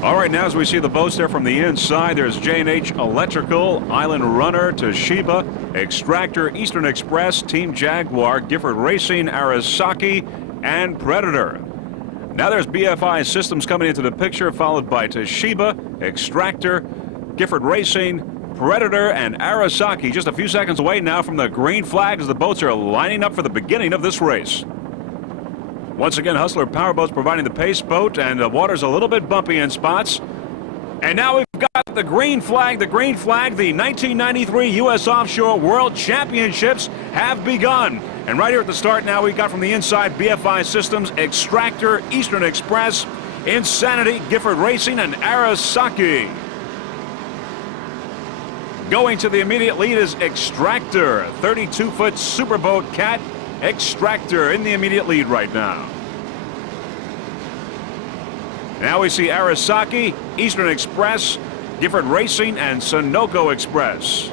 All right, now as we see the boats there from the inside, there's J&H Electrical, Island Runner, Toshiba, Extractor, Eastern Express, Team Jaguar, Gifford Racing, Arasaki, and Predator. Now there's BFI Systems coming into the picture, followed by Toshiba, Extractor, Gifford Racing, Predator, and Arasaki. Just a few seconds away now from the green flag as the boats are lining up for the beginning of this race. Once again, Hustler Powerboats providing the pace boat, and the water's a little bit bumpy in spots. And now we've got the green flag. The 1993 U.S. Offshore World Championships have begun. And right here at the start now, we've got from the inside BFI Systems, Extractor, Eastern Express, Insanity, Gifford Racing, and Arasaki. Going to the immediate lead is Extractor, 32-foot superboat cat. Extractor in the immediate lead right now. Now we see Arasaki, Eastern Express, Gifford Racing, and Sunoco Express.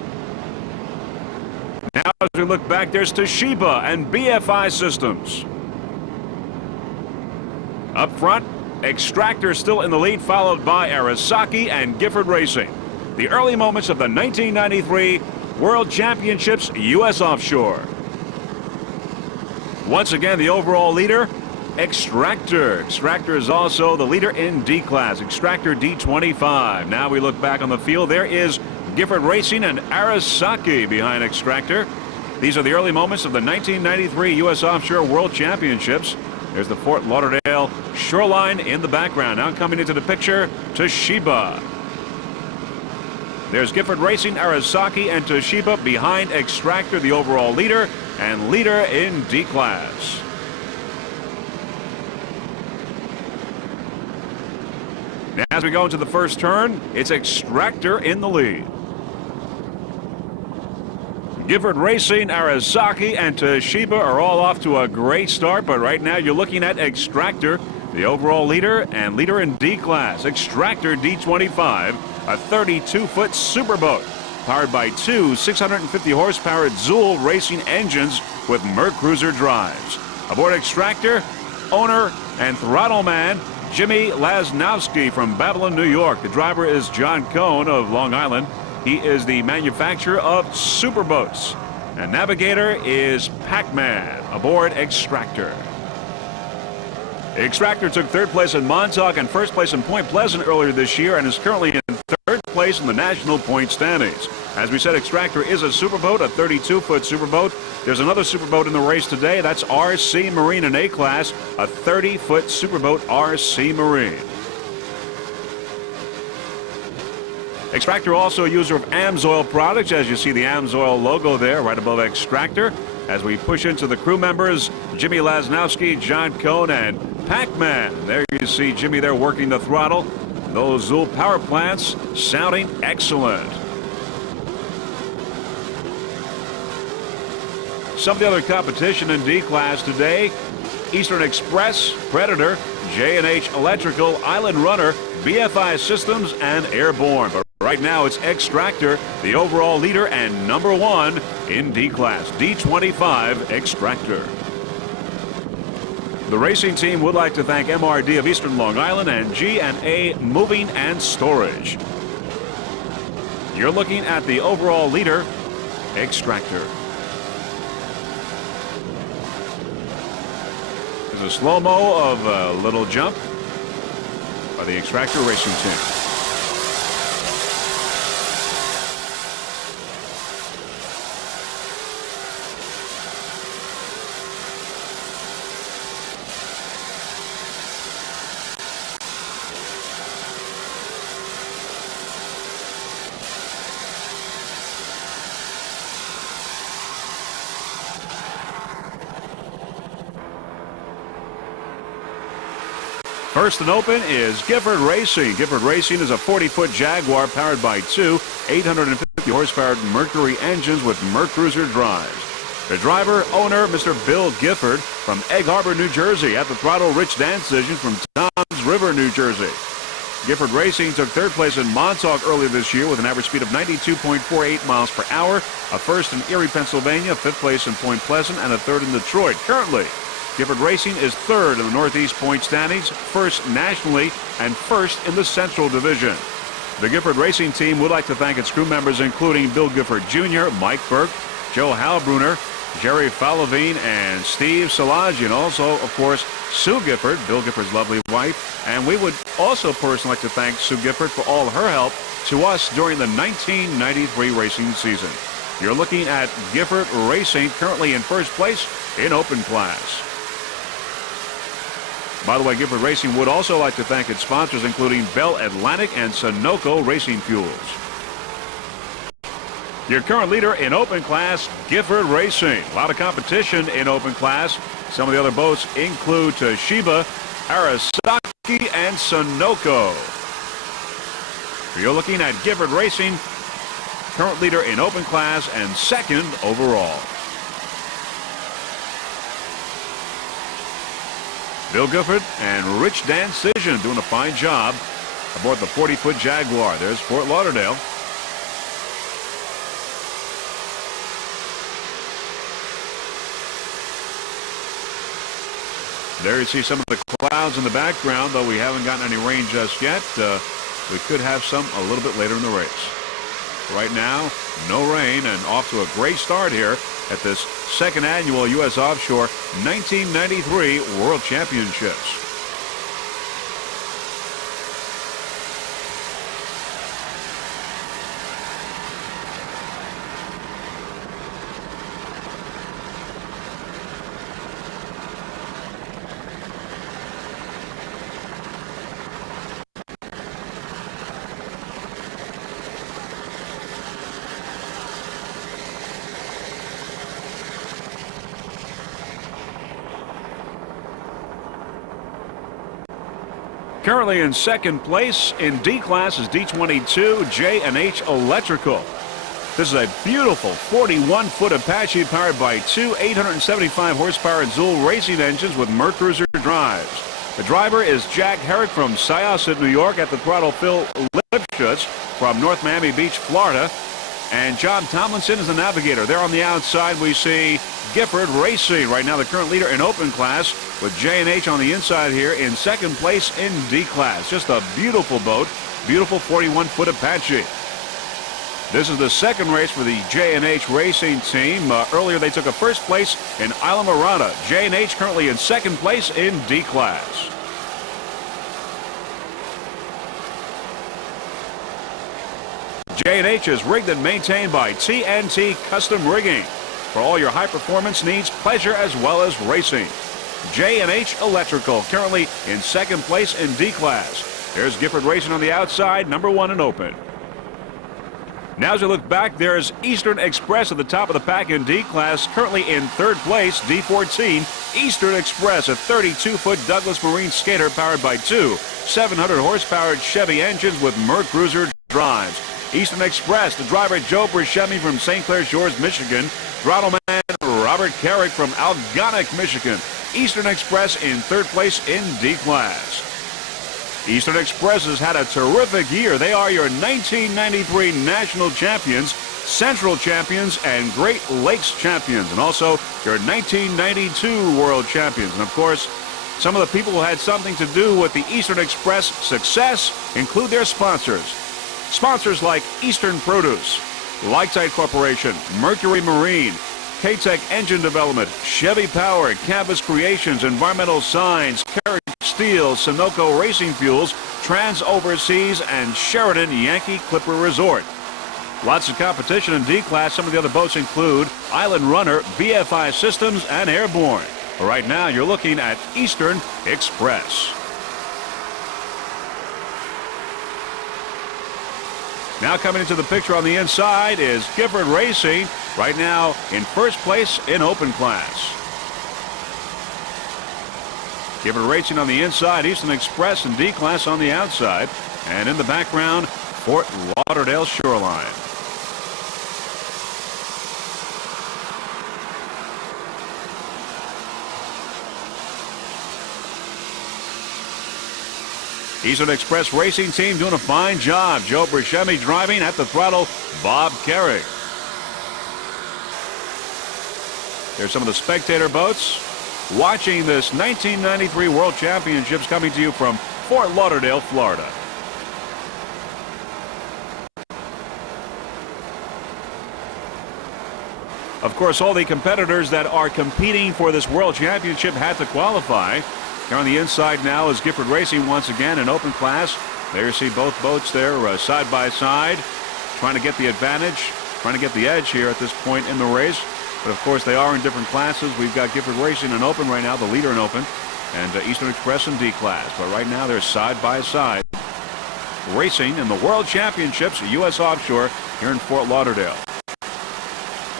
Now as we look back, there's Toshiba and BFI Systems. Up front, Extractor still in the lead, followed by Arasaki and Gifford Racing. The early moments of the 1993 World Championships U.S. Offshore. Once again, the overall leader, Extractor. Extractor is also the leader in D class, Extractor D25. Now we look back on the field. There is Gifford Racing and Arasaki behind Extractor. These are the early moments of the 1993 U.S. Offshore World Championships. There's the Fort Lauderdale shoreline in the background. Now coming into the picture, Toshiba. There's Gifford Racing, Arasaki, and Toshiba behind Extractor, the overall leader, and leader in D class. Now as we go into the first turn, it's Extractor in the lead. Gifford Racing, Arasaki, and Toshiba are all off to a great start, but right now you're looking at Extractor, the overall leader and leader in D class. Extractor D25, a 32-foot superboat, powered by two 650 horsepower Zool racing engines with Mercruiser drives. Aboard Extractor, owner and throttle man Jimmy Lasnowski from Babylon, New York. The driver is John Cohn of Long Island. He is the manufacturer of superboats. And navigator is Pac-Man aboard Extractor. Extractor took third place in Montauk and first place in Point Pleasant earlier this year and is currently in third place in the national point standings. As we said, Extractor is a superboat, a 32-foot superboat. There's another superboat in the race today. That's RC Marine in A class, a 30-foot superboat RC Marine. Extractor also a user of AMSOIL products, as you see the AMSOIL logo there right above Extractor. As we push into the crew members, Jimmy Lasnowski, John Cohn, and Pac-Man. There you see Jimmy there working the throttle. Those Zool power plants sounding excellent. Some of the other competition in D class today, Eastern Express, Predator, J&H Electrical, Island Runner, BFI Systems, and Airborne. But right now it's Extractor, the overall leader and number one in D class, D25 Extractor. The racing team would like to thank MRD of Eastern Long Island and G&A Moving and Storage. You're looking at the overall leader, Extractor. There's a slow-mo of a little jump by the Extractor racing team. First and open is Gifford Racing. Gifford Racing is a 40-foot Jaguar powered by two 850 horsepower Mercury engines with Mercruiser drives. The driver, owner, Mr. Bill Gifford from Egg Harbor, New Jersey. At the throttle, Rich Dancision from Toms River, New Jersey. Gifford Racing took third place in Montauk earlier this year with an average speed of 92.48 miles per hour. A first in Erie, Pennsylvania, fifth place in Point Pleasant, and a third in Detroit. Currently, Gifford Racing is third in the Northeast point standings, first nationally, and first in the Central Division. The Gifford Racing team would like to thank its crew members, including Bill Gifford Jr., Mike Burke, Joe Halbrunner, Jerry Falavine, and Steve Salagi, and also, of course, Sue Gifford, Bill Gifford's lovely wife. And we would also personally like to thank Sue Gifford for all her help to us during the 1993 racing season. You're looking at Gifford Racing currently in first place in open class. By the way, Gifford Racing would also like to thank its sponsors, including Bell Atlantic and Sunoco Racing Fuels. Your current leader in open class, Gifford Racing. A lot of competition in open class. Some of the other boats include Toshiba, Arasaki, and Sunoco. You're looking at Gifford Racing, current leader in open class and second overall. Bill Gifford and Rich Dancision doing a fine job aboard the 40-foot Jaguar. There's Fort Lauderdale. There you see some of the clouds in the background, though we haven't gotten any rain just yet. We could have some a little bit later in the race. Right now, no rain, and off to a great start here at this second annual U.S. Offshore 1993 World Championships. Currently in second place in D class is D22 J&H Electrical. This is a beautiful 41-foot Apache powered by two 875 horsepower Zool racing engines with Mercruiser drives. The driver is Jack Herrick from Syosset, New York. At the throttle, Phil Lipschutz from North Miami Beach, Florida. And John Tomlinson is the navigator. There on the outside, we see Gifford Racing. Right now, the current leader in open class, with J&H on the inside here in second place in D class. Just a beautiful boat, beautiful 41-foot Apache. This is the second race for the J&H Racing team. Earlier, they took a first place in Isla Mirada. J&H currently in second place in D class. J&H is rigged and maintained by TNT Custom Rigging for all your high-performance needs, pleasure, as well as racing. J&H Electrical currently in second place in D class. There's Gifford Racing on the outside, number one in open. Now as we look back, there's Eastern Express at the top of the pack in D class, currently in third place, D14. Eastern Express, a 32-foot Douglas Marine skater powered by two 700-horsepower Chevy engines with Mercruiser drives. Eastern Express, the driver Joe Buscemi from St. Clair Shores, Michigan. Throttle man Robert Carrick from Algonac, Michigan. Eastern Express in third place in D class. Eastern Express has had a terrific year. They are your 1993 national champions, Central champions, and Great Lakes champions, and also your 1992 world champions. And of course, some of the people who had something to do with the Eastern Express success include their sponsors. Sponsors like Eastern Produce, Lightite Corporation, Mercury Marine, K-Tech Engine Development, Chevy Power, Canvas Creations, Environmental Signs, Carriage Steel, Sunoco Racing Fuels, Trans Overseas, and Sheridan Yankee Clipper Resort. Lots of competition in D class. Some of the other boats include Island Runner, BFI Systems, and Airborne. Right now, you're looking at Eastern Express. Now coming into the picture on the inside is Gifford Racing, right now in first place in open class. Gifford Racing on the inside, Eastern Express and D class on the outside, and in the background, Fort Lauderdale Shoreline. Eastern Express Racing Team doing a fine job. Joe Buscemi driving, at the throttle, Bob Carrick. There's some of the spectator boats. watching this 1993 World Championships coming to you from Fort Lauderdale, Florida. Of course, all the competitors that are competing for this World Championship had to qualify. Here on the inside now is Gifford Racing once again in open class. There you see both boats there side by side, trying to get the advantage, trying to get the edge here at this point in the race. But of course, they are in different classes. We've got Gifford Racing in open right now, the leader in open, and Eastern Express in D class. But right now, they're side by side racing in the World Championships, U.S. Offshore, here in Fort Lauderdale.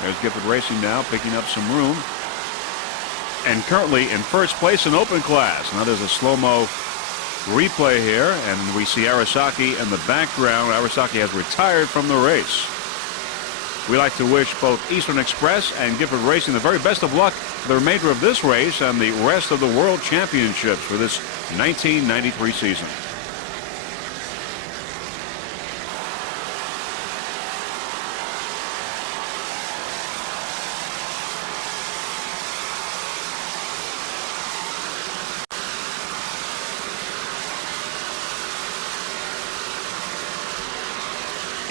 There's Gifford Racing now picking up some room. And currently in first place in open class. Now there's a slow-mo replay here, and we see Arasaki in the background. Arasaki has retired from the race. We like to wish both Eastern Express and Gifford Racing the very best of luck for the remainder of this race and the rest of the World Championships for this 1993 season.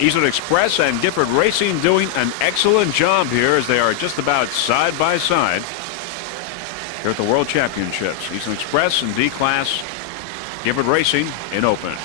Eastern Express and Gifford Racing doing an excellent job here as they are just about side by side here at the World Championships. Eastern Express in D class, Gifford Racing in open.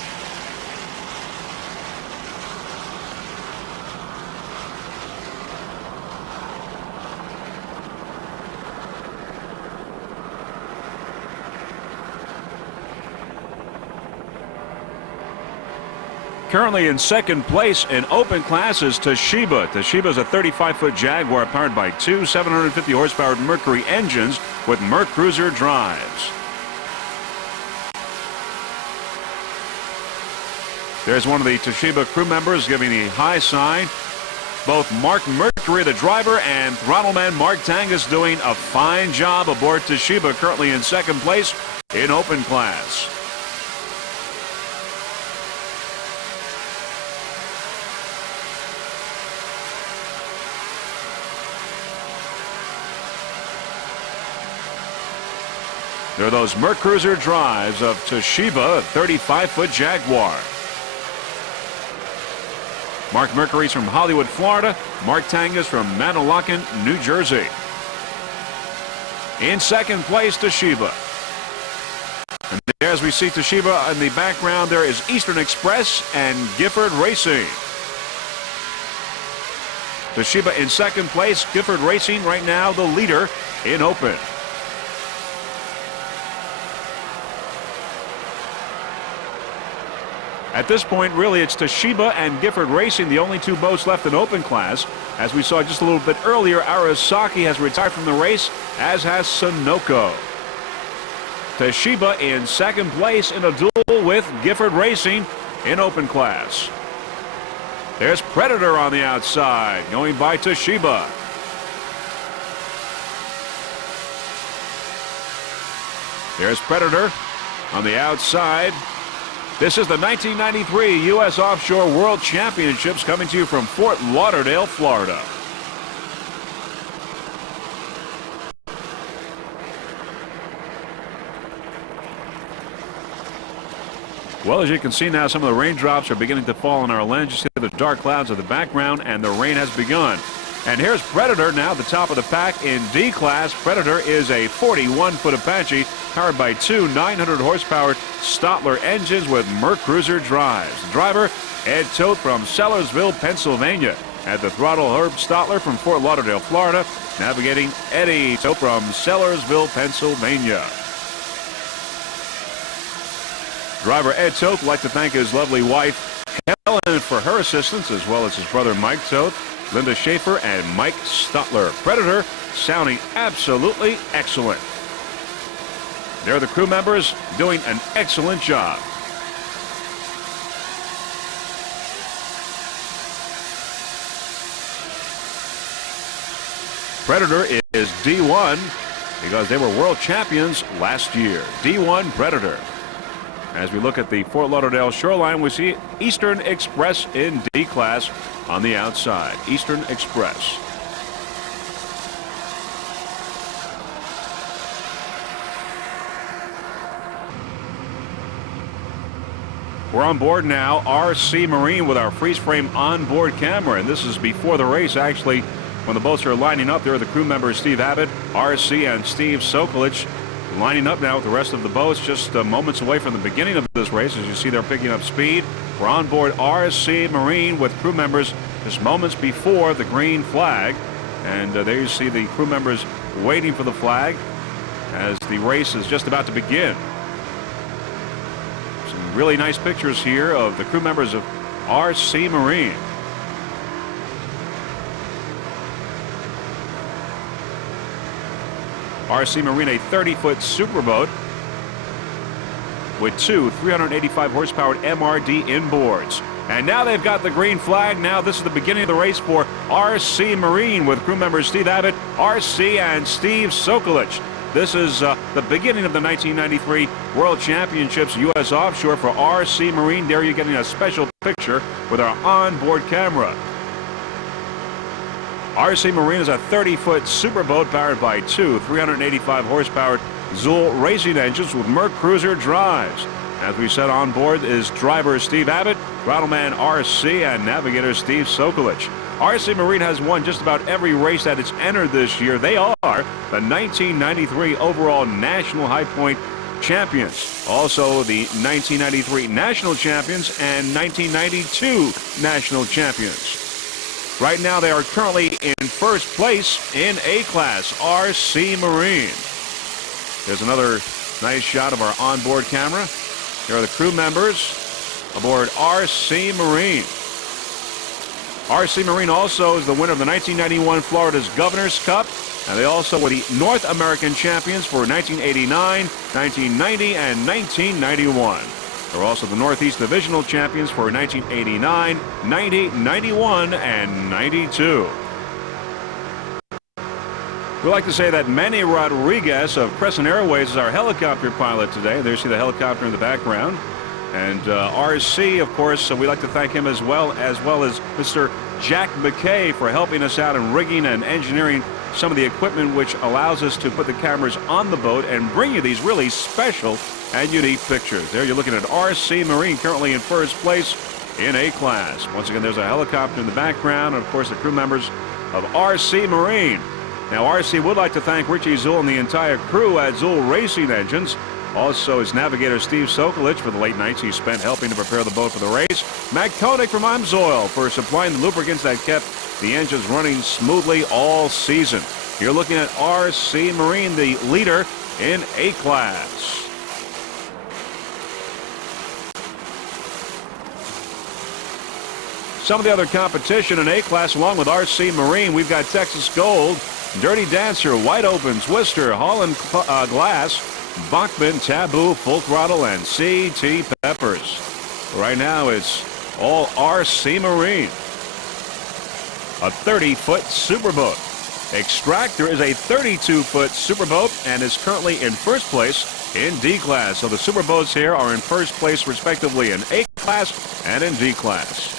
Currently in second place in open class is Toshiba. Toshiba is a 35-foot Jaguar powered by two 750 horsepower Mercury engines with Mercruiser drives. There's one of the Toshiba crew members giving the high sign. Both Mark Mercury, the driver, and throttleman Mark Tangus doing a fine job aboard Toshiba, currently in second place in open class. There are those Mercruiser drives of Toshiba, a 35-foot Jaguar. Mark Mercury's from Hollywood, Florida. Mark Tangus from Manalacan, New Jersey. In second place, Toshiba. And as we see Toshiba in the background, there is Eastern Express and Gifford Racing. Toshiba in second place, Gifford Racing right now the leader in open. At this point, really, it's Toshiba and Gifford Racing, the only two boats left in open class. As we saw just a little bit earlier, Arasaki has retired from the race, as has Sunoco. Toshiba in second place in a duel with Gifford Racing in open class. There's Predator on the outside, going by Toshiba. There's Predator on the outside. This is the 1993 U.S. Offshore World Championships coming to you from Fort Lauderdale, Florida. Well, as you can see now, some of the raindrops are beginning to fall on our lens. You see the dark clouds in the background, and the rain has begun. And here's Predator now, the top of the pack in D class. Predator is a 41-foot Apache powered by two 900-horsepower Stotler engines with Mercruiser drives. The driver, Ed Toth from Sellersville, Pennsylvania. At the throttle, Herb Stotler from Fort Lauderdale, Florida. Navigating, Eddie Toth from Sellersville, Pennsylvania. Driver Ed Toth would like to thank his lovely wife, Helen, for her assistance, as well as his brother Mike Toth, Linda Schaefer, and Mike Stotler. Predator sounding absolutely excellent. They're the crew members doing an excellent job. Predator is D1 because they were world champions last year. D1 Predator. As we look at the Fort Lauderdale shoreline, we see Eastern Express in D class on the outside. Eastern Express. We're on board now, RC Marine, with our freeze frame onboard camera. And this is before the race, actually, when the boats are lining up. There are the crew members, Steve Abbott, RC, and Steve Sokolich, lining up now with the rest of the boats, just moments away from the beginning of this race. As you see, they're picking up speed. We're on board RC Marine with crew members just moments before the green flag. And there you see the crew members waiting for the flag as the race is just about to begin. Some really nice pictures here of the crew members of RC Marine. RC Marine, a 30-foot superboat with two 385 horsepower MRD inboards. And now they've got the green flag. Now this is the beginning of the race for RC Marine with crew members Steve Abbott, RC, and Steve Sokolich. This is the beginning of the 1993 World Championships U.S. Offshore for RC Marine. There you're getting a special picture with our onboard camera. RC Marine is a 30-foot superboat powered by two 385 horsepower Zool racing engines with Merc Cruiser drives. As we said, on board is driver Steve Abbott, throttle-man RC, and navigator Steve Sokolich. RC Marine has won just about every race that it's entered this year. They are the 1993 overall National High Point champions, also the 1993 national champions and 1992 national champions. Right now, they are currently in first place in A-Class, RC Marine. There's another nice shot of our onboard camera. Here are the crew members aboard RC Marine. RC Marine also is the winner of the 1991 Florida's Governor's Cup, and they also were the North American champions for 1989, 1990, and 1991. They're also the Northeast Divisional champions for 1989, 90, 91, and 92. We like to say that Manny Rodriguez of Crescent Airways is our helicopter pilot today. There you see the helicopter in the background. And RC, of course, we like to thank him as well as Mr. Jack McKay for helping us out in rigging and engineering some of the equipment which allows us to put the cameras on the boat and bring you these really special and unique pictures. There you're looking at RC Marine, currently in first place in A-Class. Once again, there's a helicopter in the background, and of course the crew members of RC Marine. Now, RC would like to thank Richie Zool and the entire crew at Zool Racing Engines. Also, his navigator Steve Sokolich for the late nights he spent helping to prepare the boat for the race. Matt Koenig from Amsoil for supplying the lubricants that kept the engines running smoothly all season. You're looking at RC Marine, the leader in A-Class. Some of the other competition in A-Class along with RC Marine, we've got Texas Gold, Dirty Dancer, Wide Open, Twister, Holland Glass, Bachman, Taboo, Full Throttle, and CT Peppers. Right now it's all RC Marine. A 30-foot superboat. Extractor is a 32-foot superboat and is currently in first place in D-Class. So the superboats here are in first place respectively in A-Class and in D-Class.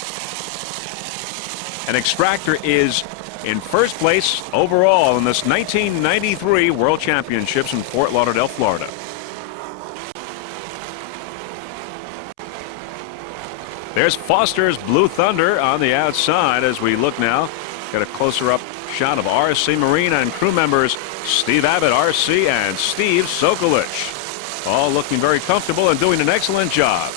An Extractor is in first place overall in this 1993 World Championships in Fort Lauderdale, Florida. There's Foster's Blue Thunder on the outside as we look now. Get a closer up shot of RC Marine and crew members Steve Abbott, RC, and Steve Sokolich. All looking very comfortable and doing an excellent job.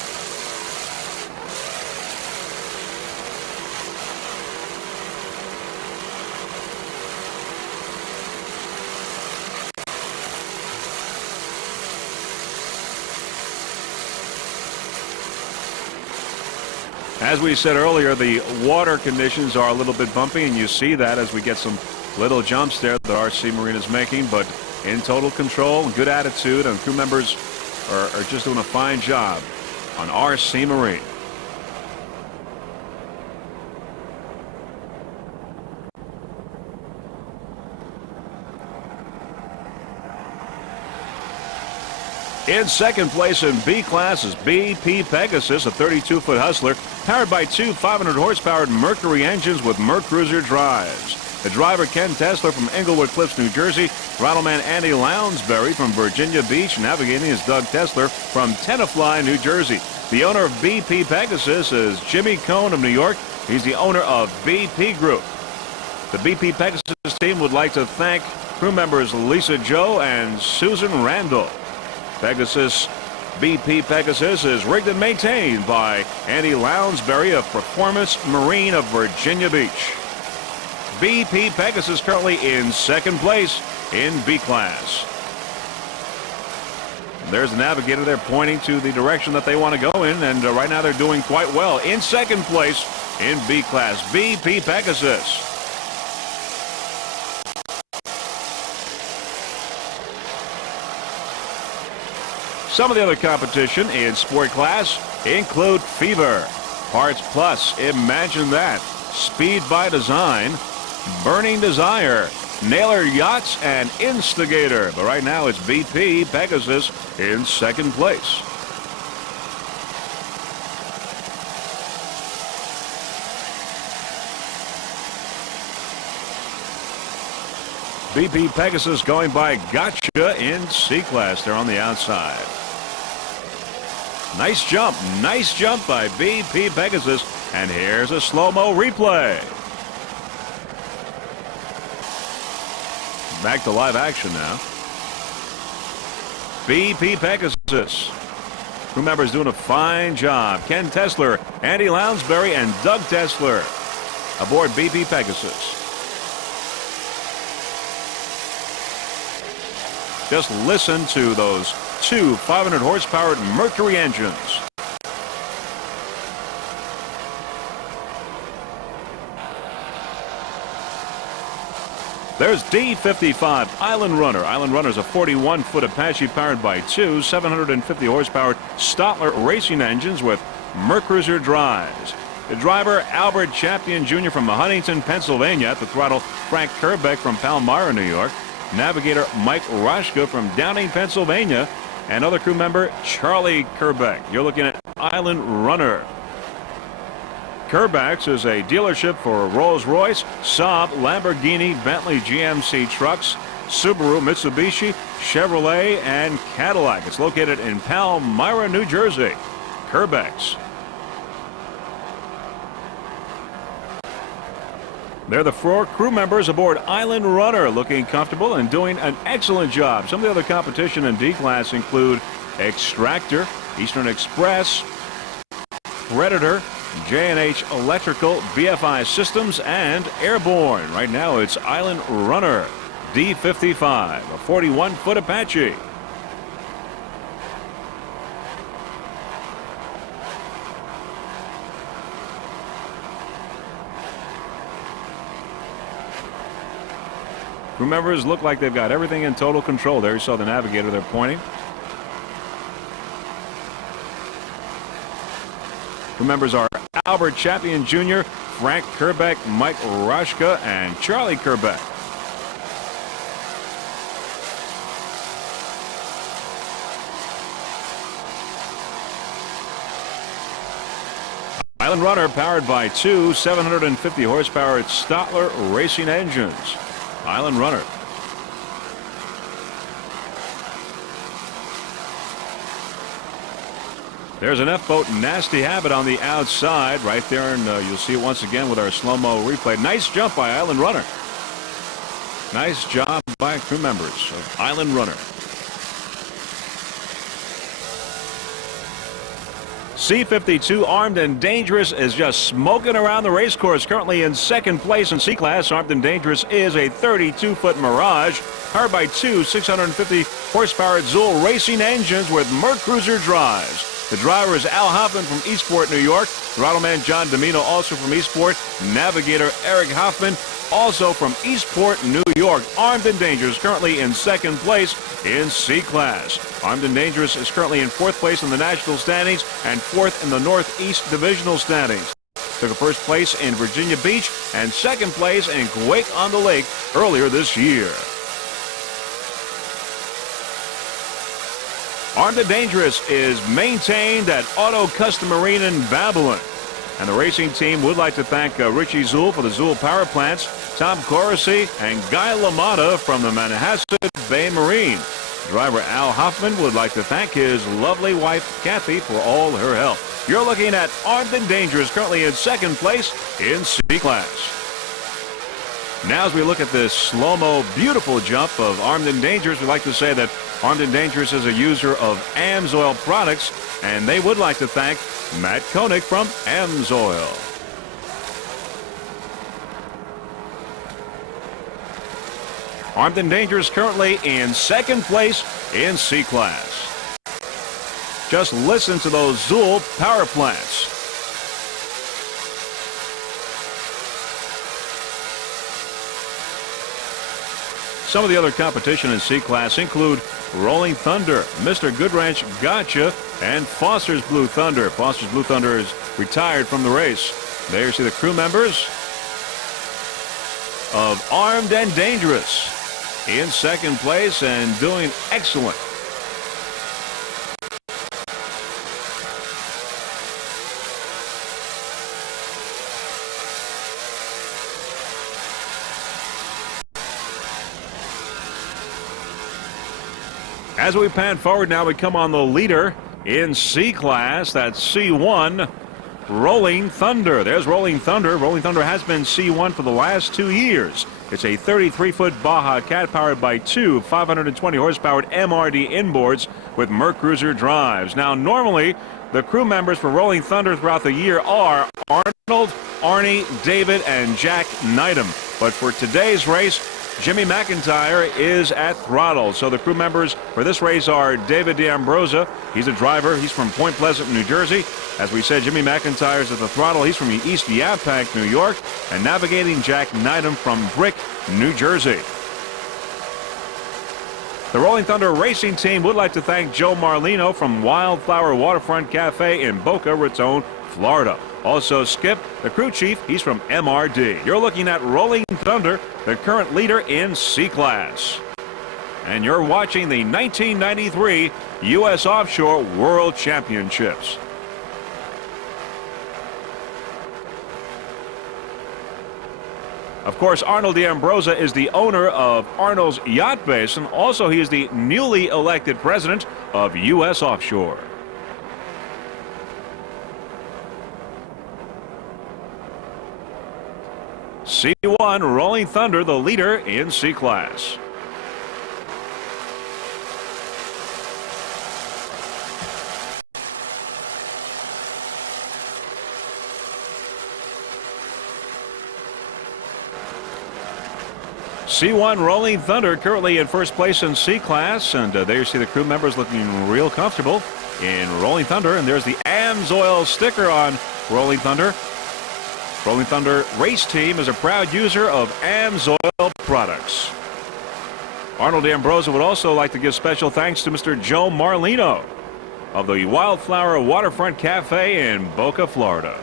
As we said earlier, the water conditions are a little bit bumpy, and you see that as we get some little jumps there that RC Marine is making, but in total control, good attitude, and crew members are just doing a fine job on RC Marine. In second place in B-Class is BP Pegasus, a 32-foot hustler, powered by two 500-horsepower Mercury engines with Merc Cruiser drives. The driver, Ken Tesler from Englewood Cliffs, New Jersey, Throttle-man Andy Lounsbury from Virginia Beach. Navigating is Doug Tesler from Tenafly, New Jersey. The owner of BP Pegasus is Jimmy Cohn of New York. He's the owner of BP Group. The BP Pegasus team would like to thank crew members Lisa Joe and Susan Randall. BP Pegasus is rigged and maintained by Andy Lounsbury of Performance Marine of Virginia Beach. BP Pegasus currently in second place in B class. There's the navigator there pointing to the direction that they want to go in, and right now they're doing quite well. In second place in B class, BP Pegasus. Some of the other competition in sport class include Fever, Parts Plus, Imagine That, Speed by Design, Burning Desire, Nailer Yachts, and Instigator. But right now it's BP Pegasus in second place. BP Pegasus going by Gotcha in C class. They're on the outside. Nice jump by BP Pegasus. And here's a slow-mo replay. Back to live action now. BP Pegasus. Crew members doing a fine job. Ken Tesler, Andy Lounsbury, and Doug Tesler aboard BP Pegasus. Just listen to those two 500 horsepower Mercury engines. There's D55 Island Runner. Island Runner is a 41-foot Apache powered by two 750 horsepower Stotler racing engines with Mercruiser drives. The driver, Albert Champion Jr. from Huntington, Pennsylvania. At the throttle, Frank Kerbeck from Palmyra, New York. Navigator Mike Roshka from Downing, Pennsylvania. And other crew member Charlie Kerbeck. You're looking at Island Runner. Kerbeck's is a dealership for Rolls-Royce, Saab, Lamborghini, Bentley, GMC trucks, Subaru, Mitsubishi, Chevrolet, and Cadillac. It's located in Palmyra, New Jersey. Kerbeck's. They're the four crew members aboard Island Runner, looking comfortable and doing an excellent job. Some of the other competition in D class include Extractor, Eastern Express, Predator, J&H Electrical, BFI Systems, and Airborne. Right now it's Island Runner D55, a 41-foot Apache. Crew members look like they've got everything in total control. There you saw the navigator there pointing. Crew members are Albert Champion Jr., Frank Kerbeck, Mike Roshka, and Charlie Kerbeck. Island Runner powered by two 750 horsepower Stotler racing engines. Island Runner. There's an F-boat Nasty Habit on the outside right there, and you'll see it once again with our slow-mo replay. Nice jump by Island Runner. Nice job by crew members of Island Runner. C-52 Armed and Dangerous is just smoking around the race course. Currently in second place in C-Class. Armed and Dangerous is a 32-foot Mirage powered by two 650 horsepower Zool racing engines with Mercruiser drives. The driver is Al Hoffman from Eastport, New York. Throttleman John Domino, also from Eastport. Navigator Eric Hoffman, also from Eastport, New York. Armed and Dangerous currently in second place in C-Class. Armed and Dangerous is currently in fourth place in the national standings and fourth in the Northeast divisional standings. Took a first place in Virginia Beach and second place in Quake-on-the-Lake earlier this year. Armed and Dangerous is maintained at Auto Custom Marine in Babylon. And the racing team would like to thank Richie Zool for the Zool Power Plants, Tom Corsi, and Guy LaMotta from the Manhasset Bay Marine. Driver Al Hoffman would like to thank his lovely wife, Kathy, for all her help. You're looking at Armed and Dangerous, currently in second place in C-Class. Now, as we look at this slow-mo, beautiful jump of Armed and Dangerous, we'd like to say that Armed and Dangerous is a user of AMSOIL products, and they would like to thank Matt Koenig from AMSOIL. Armed and Dangerous currently in second place in C-Class. Just listen to those Zool power plants. Some of the other competition in C-Class include Rolling Thunder, Mr. Goodwrench Gotcha, and Foster's Blue Thunder. Foster's Blue Thunder is retired from the race. There you see the crew members of Armed and Dangerous in second place and doing excellent. As we pan forward now, we come on the leader in C-Class. That's C1, Rolling Thunder. There's Rolling Thunder. Rolling Thunder has been C1 for the last 2 years. It's a 33-foot Baja Cat powered by two 520-horsepowered MRD inboards with Mercruiser drives. Now, normally, the crew members for Rolling Thunder throughout the year are Arnold, Arnie, David, and Jack Neidham. But for today's race, Jimmy McIntyre is at throttle. So the crew members for this race are David D'Ambrosa. He's a driver. He's from Point Pleasant, New Jersey. As we said, Jimmy McIntyre's at the throttle. He's from East Yaphank, New York. And navigating Jack Neidham from Brick, New Jersey. The Rolling Thunder racing team would like to thank Joe Marlino from Wildflower Waterfront Cafe in Boca Raton, Florida. Also Skip, the crew chief, he's from MRD. You're looking at Rolling Thunder, the current leader in C-Class. And you're watching the 1993 U.S. Offshore World Championships. Of course, Arnold D'Ambrosa is the owner of Arnold's Yacht Base, and also he is the newly elected president of U.S. Offshore. C1, Rolling Thunder, the leader in C-Class. C1 Rolling Thunder currently in first place in C-Class, and there you see the crew members looking real comfortable in Rolling Thunder, and there's the AMSOIL sticker on Rolling Thunder. Rolling Thunder race team is a proud user of AMSOIL products. Arnold D'Ambrosa would also like to give special thanks to Mr. Joe Marlino of the Wildflower Waterfront Cafe in Boca, Florida.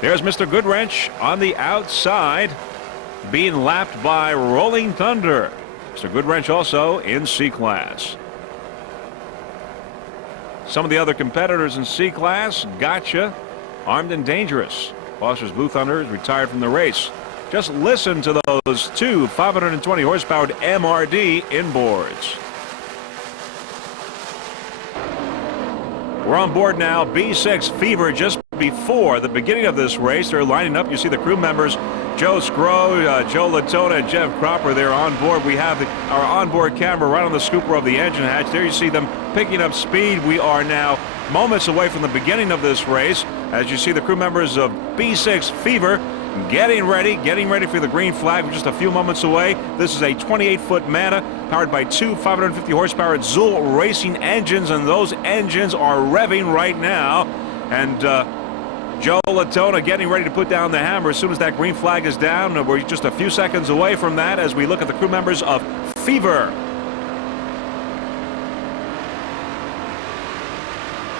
There's Mr. Goodwrench on the outside, being lapped by Rolling Thunder. Mr. Goodwrench also in C-Class. Some of the other competitors in C-Class, Gotcha, Armed and Dangerous. Foster's Blue Thunder is retired from the race. Just listen to those two 520 horsepower MRD inboards. We're on board now. B6 Fever just before the beginning of this race. They're lining up. You see the crew members, Joe Scrow, Joe Latona, and Jeff Cropper. They're on board. We have our onboard camera right on the scooper of the engine hatch. There you see them picking up speed. We are now moments away from the beginning of this race. As you see the crew members of B6 Fever getting ready for the green flag. We're just a few moments away. This is a 28-foot Mana powered by two 550 horsepower Zool racing engines, and those engines are revving right now. And Joe Latona getting ready to put down the hammer as soon as that green flag is down. We're just a few seconds away from that as we look at the crew members of Fever.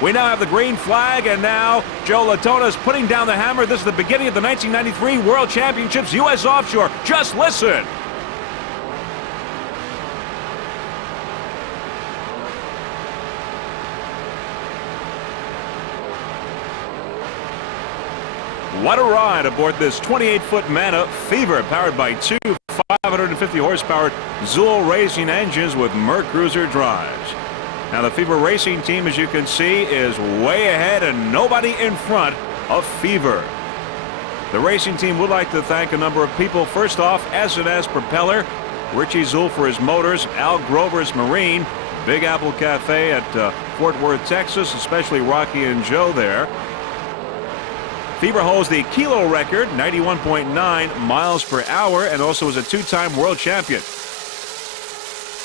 We now have the green flag, and now Joe Latona is putting down the hammer. This is the beginning of the 1993 World Championships, U.S. Offshore. Just listen. What a ride aboard this 28-foot Mana Fever, powered by two 550 horsepower Zool racing engines with Mercruiser drives. Now the Fever racing team, as you can see, is way ahead and nobody in front of Fever. The racing team would like to thank a number of people. First off, S&S Propeller, Richie Zool for his motors, Al Grover's Marine, Big Apple Cafe at Fort Worth, Texas, especially Rocky and Joe there. Fever holds the kilo record, 91.9 miles per hour, and also is a two-time world champion.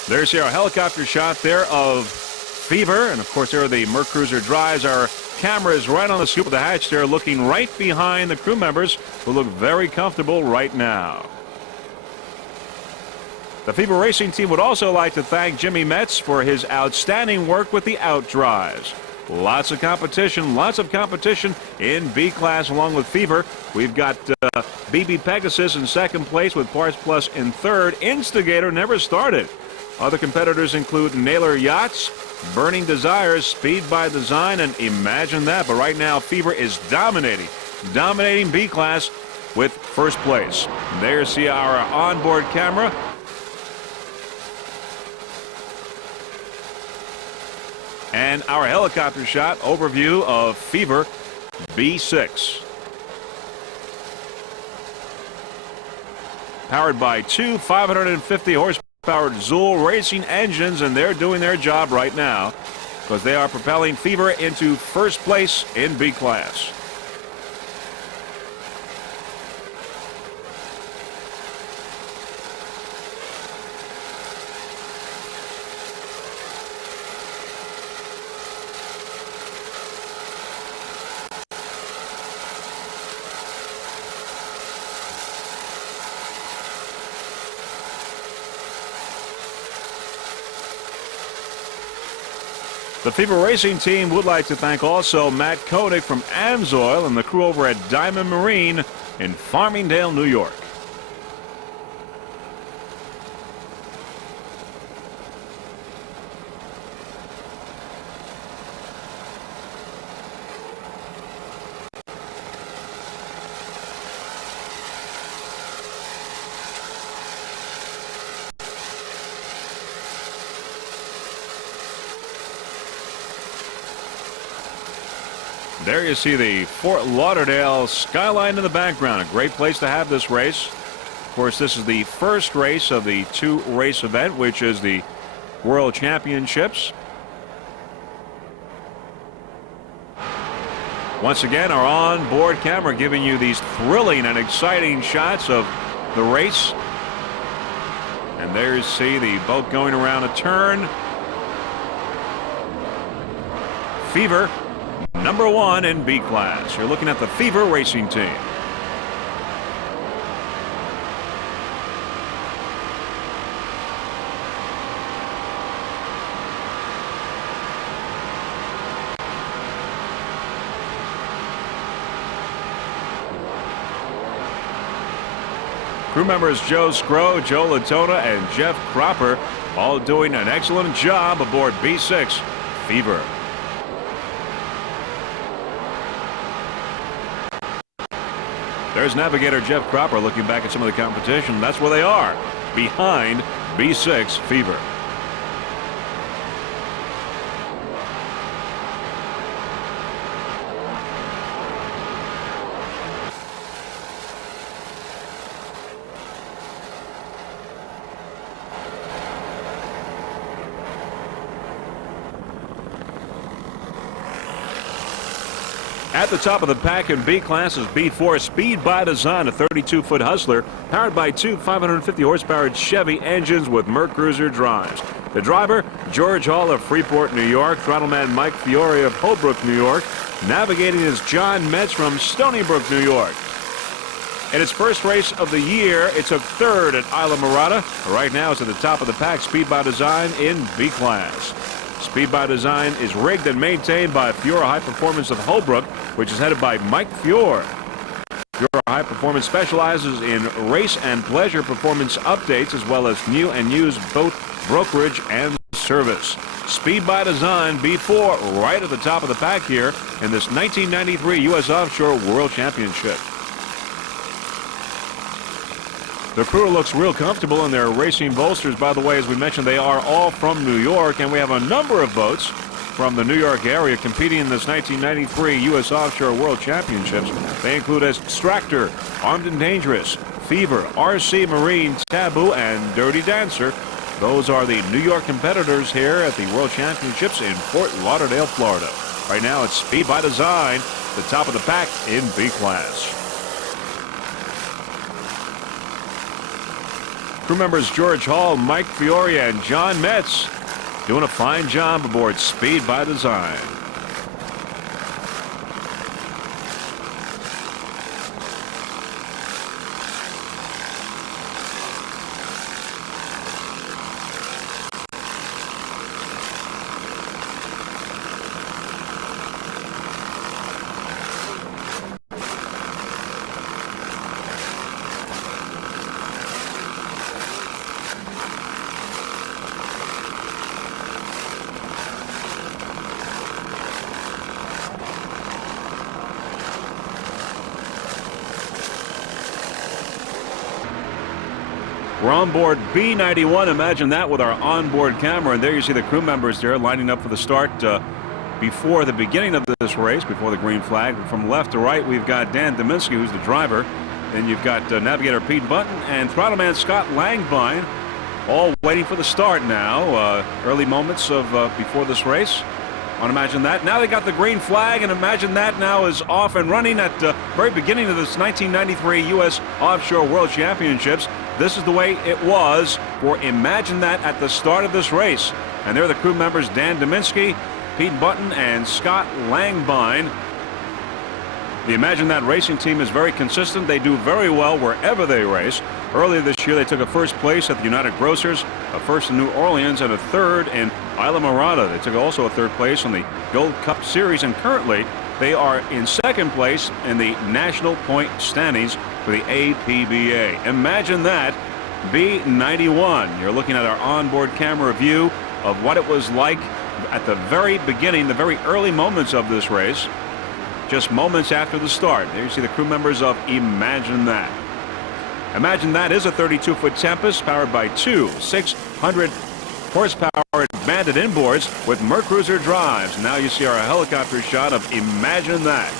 There's our helicopter shot there of Fever, and of course there are the Mercruiser drives. Our camera is right on the scoop of the hatch there, looking right behind the crew members, who look very comfortable right now. The Fever racing team would also like to thank Jimmy Metz for his outstanding work with the outdrives. Lots of competition in B class along with Fever. We've got BB Pegasus in second place with Parts Plus in third. Instigator never started. Other competitors include Naylor Yachts, Burning Desires, Speed by Design, and Imagine That. But right now, Fever is dominating B class with first place. There you see our onboard camera. And our helicopter shot overview of Fever B6. Powered by two 550 horsepower Zool racing engines, and they're doing their job right now because they are propelling Fever into first place in B class. The Fever racing team would like to thank also Matt Koenig from Amsoil and the crew over at Diamond Marine in Farmingdale, New York. There you see the Fort Lauderdale skyline in the background. A great place to have this race. Of course, this is the first race of the two-race event, which is the World Championships. Once again, our onboard camera giving you these thrilling and exciting shots of the race. And there you see the boat going around a turn. Fever, number one in B class. You're looking at the Fever racing team. Crew members Joe Scrow, Joe Latona, and Jeff Cropper all doing an excellent job aboard B6 Fever. There's navigator Jeff Cropper looking back at some of the competition. That's where they are, behind B6 Fever. At the top of the pack in B class is B4 Speed by Design, a 32-foot Hustler powered by two 550 horsepower Chevy engines with Mercruiser drives. The driver, George Hall of Freeport, New York. Throttleman Mike Fiore of Holbrook, New York. Navigating is John Metz from Stony Brook, New York. In its first race of the year, it took third at Isla Mirada. Right now it's at the top of the pack, Speed by Design in B class. Speed by Design is rigged and maintained by Fiore High Performance of Holbrook, which is headed by Mike Fiore. Fiore High Performance specializes in race and pleasure performance updates, as well as new and used boat brokerage and service. service. Speed by design, B4, right at the top of the pack here in this 1993 U.S. Offshore World Championship. The crew looks real comfortable in their racing bolsters. By the way, as we mentioned, they are all from New York, and we have a number of boats from the New York area competing in this 1993 U.S. Offshore World Championships. They include Extractor, Armed and Dangerous, Fever, RC Marine, Taboo, and Dirty Dancer. Those are the New York competitors here at the World Championships in Fort Lauderdale, Florida. Right now, it's Speed by Design, the top of the pack in B class. Crew members George Hall, Mike Fiore, and John Metz doing a fine job aboard Speed by Design. We're on board B91. Imagine that with our onboard camera. And there you see the crew members there lining up for the start before the beginning of this race, before the green flag. From left to right, we've got Dan Dominski, who's the driver. Then you've got navigator Pete Button and throttleman Scott Langbine, all waiting for the start now. Early moments of before this race. On Imagine That. Now they got the green flag, and Imagine That now is off and running at the very beginning of this 1993 U.S. Offshore World Championships. This is the way it was for Imagine That at the start of this race. And there are the crew members, Dan Dominski, Pete Button, and Scott Langbine. The Imagine That racing team is very consistent. They do very well wherever they race. Earlier this year, they took a first place at the United Grocers, a first in New Orleans, and a third in Isla Mirada. They took also a third place in the Gold Cup Series, and currently they are in second place in the national point standings for the APBA. Imagine That, B91. You're looking at our onboard camera view of what it was like at the very beginning, the very early moments of this race, just moments after the start. There you see the crew members of Imagine That. Imagine That is a 32-foot Tempest powered by two 600 horsepower Bandit inboards with Mercruiser drives. Now you see our helicopter shot of Imagine That.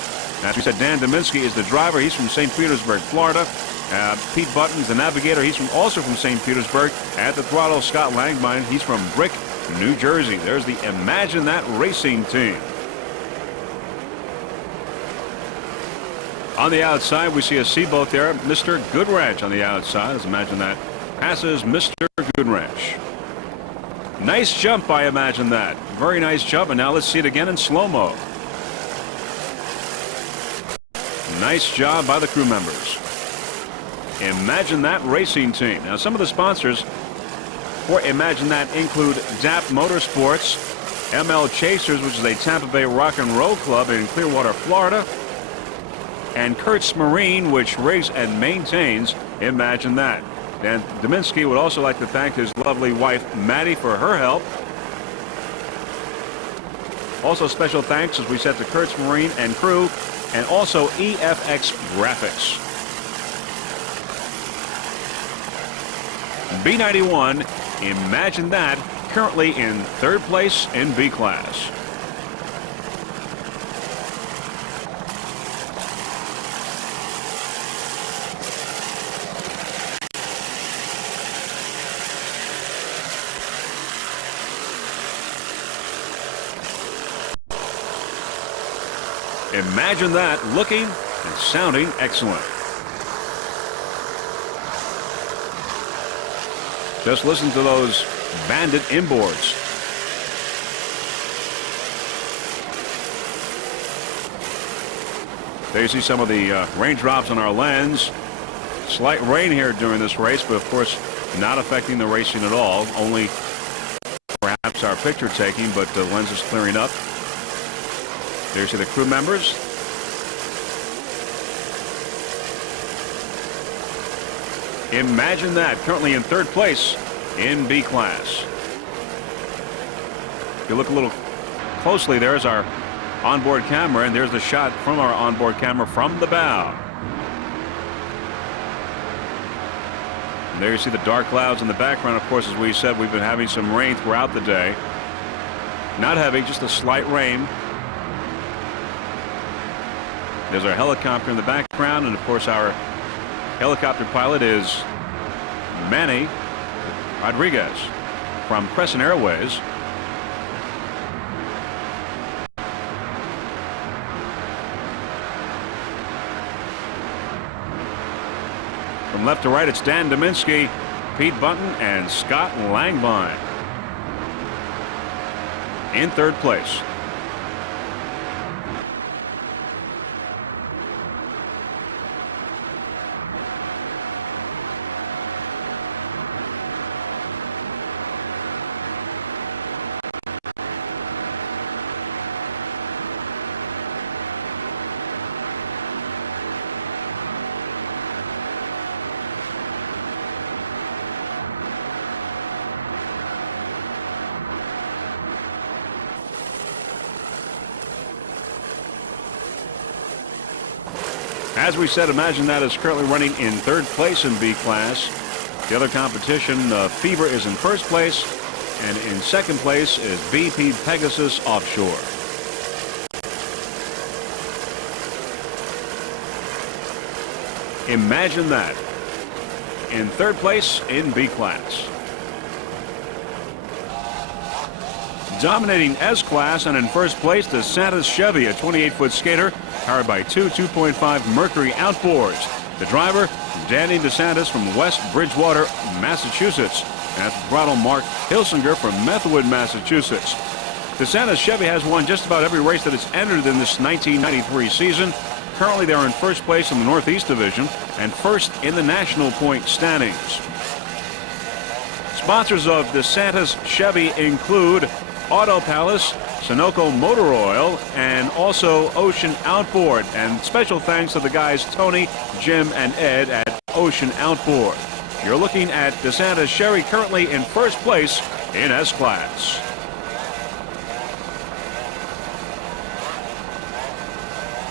As we said, Dan Dominski is the driver. He's from St. Petersburg, Florida. Pete Button's the navigator. He's also from St. Petersburg. At the throttle, Scott Langbine. He's from Brick, New Jersey. There's the Imagine That racing team. On the outside, we see a seaboat there. Mr. Goodwrench on the outside. As Imagine That passes Mr. Goodwrench. Nice jump by Imagine That. Very nice jump. And now let's see it again in slow-mo. Nice job by the crew members. Imagine That racing team. Now, some of the sponsors for Imagine That include DAP Motorsports, ML Chasers, which is a Tampa Bay rock and roll club in Clearwater, Florida, and Kurtz Marine, which rigs and maintains Imagine That. Dan Dominski would also like to thank his lovely wife, Maddie, for her help. Also, special thanks, as we said, to Kurtz Marine and crew, and also EFX Graphics. B91, Imagine That, currently in third place in B class. Imagine That looking and sounding excellent. Just listen to those Bandit inboards. There you see some of the raindrops on our lens. Slight rain here during this race, but of course not affecting the racing at all. Only perhaps our picture taking, but the lens is clearing up. There you see the crew members. Imagine That, currently in third place in B class. you look a little closely, there's our onboard camera, and there's the shot from our onboard camera from the bow. And there you see the dark clouds in the background. Of course, as we said, we've been having some rain throughout the day. Not heavy, just a slight rain. There's our helicopter in the background, and of course our helicopter pilot is Manny Rodriguez from Crescent Airways. From left to right, it's Dan Dominski, Pete Bunton, and Scott Langbein in third place. As we said, Imagine That is currently running in third place in B class. The other competition, Fever, is in first place, and in second place is BP Pegasus Offshore. Imagine That in third place in B class. Dominating S class and in first place, the DeSantis Chevy, a 28-foot skater powered by two 2.5 Mercury outboards. The driver, Danny DeSantis from West Bridgewater, Massachusetts. And at the throttle, Mark Hilsinger from Methwood, Massachusetts. DeSantis Chevy has won just about every race that it's entered in this 1993 season. Currently, they're in first place in the Northeast Division and first in the national point standings. Sponsors of DeSantis Chevy include Auto Palace, Sunoco Motor Oil, and also Ocean Outboard. And special thanks to the guys Tony, Jim, and Ed at Ocean Outboard. You're looking at DeSantis Chevy currently in first place in S class.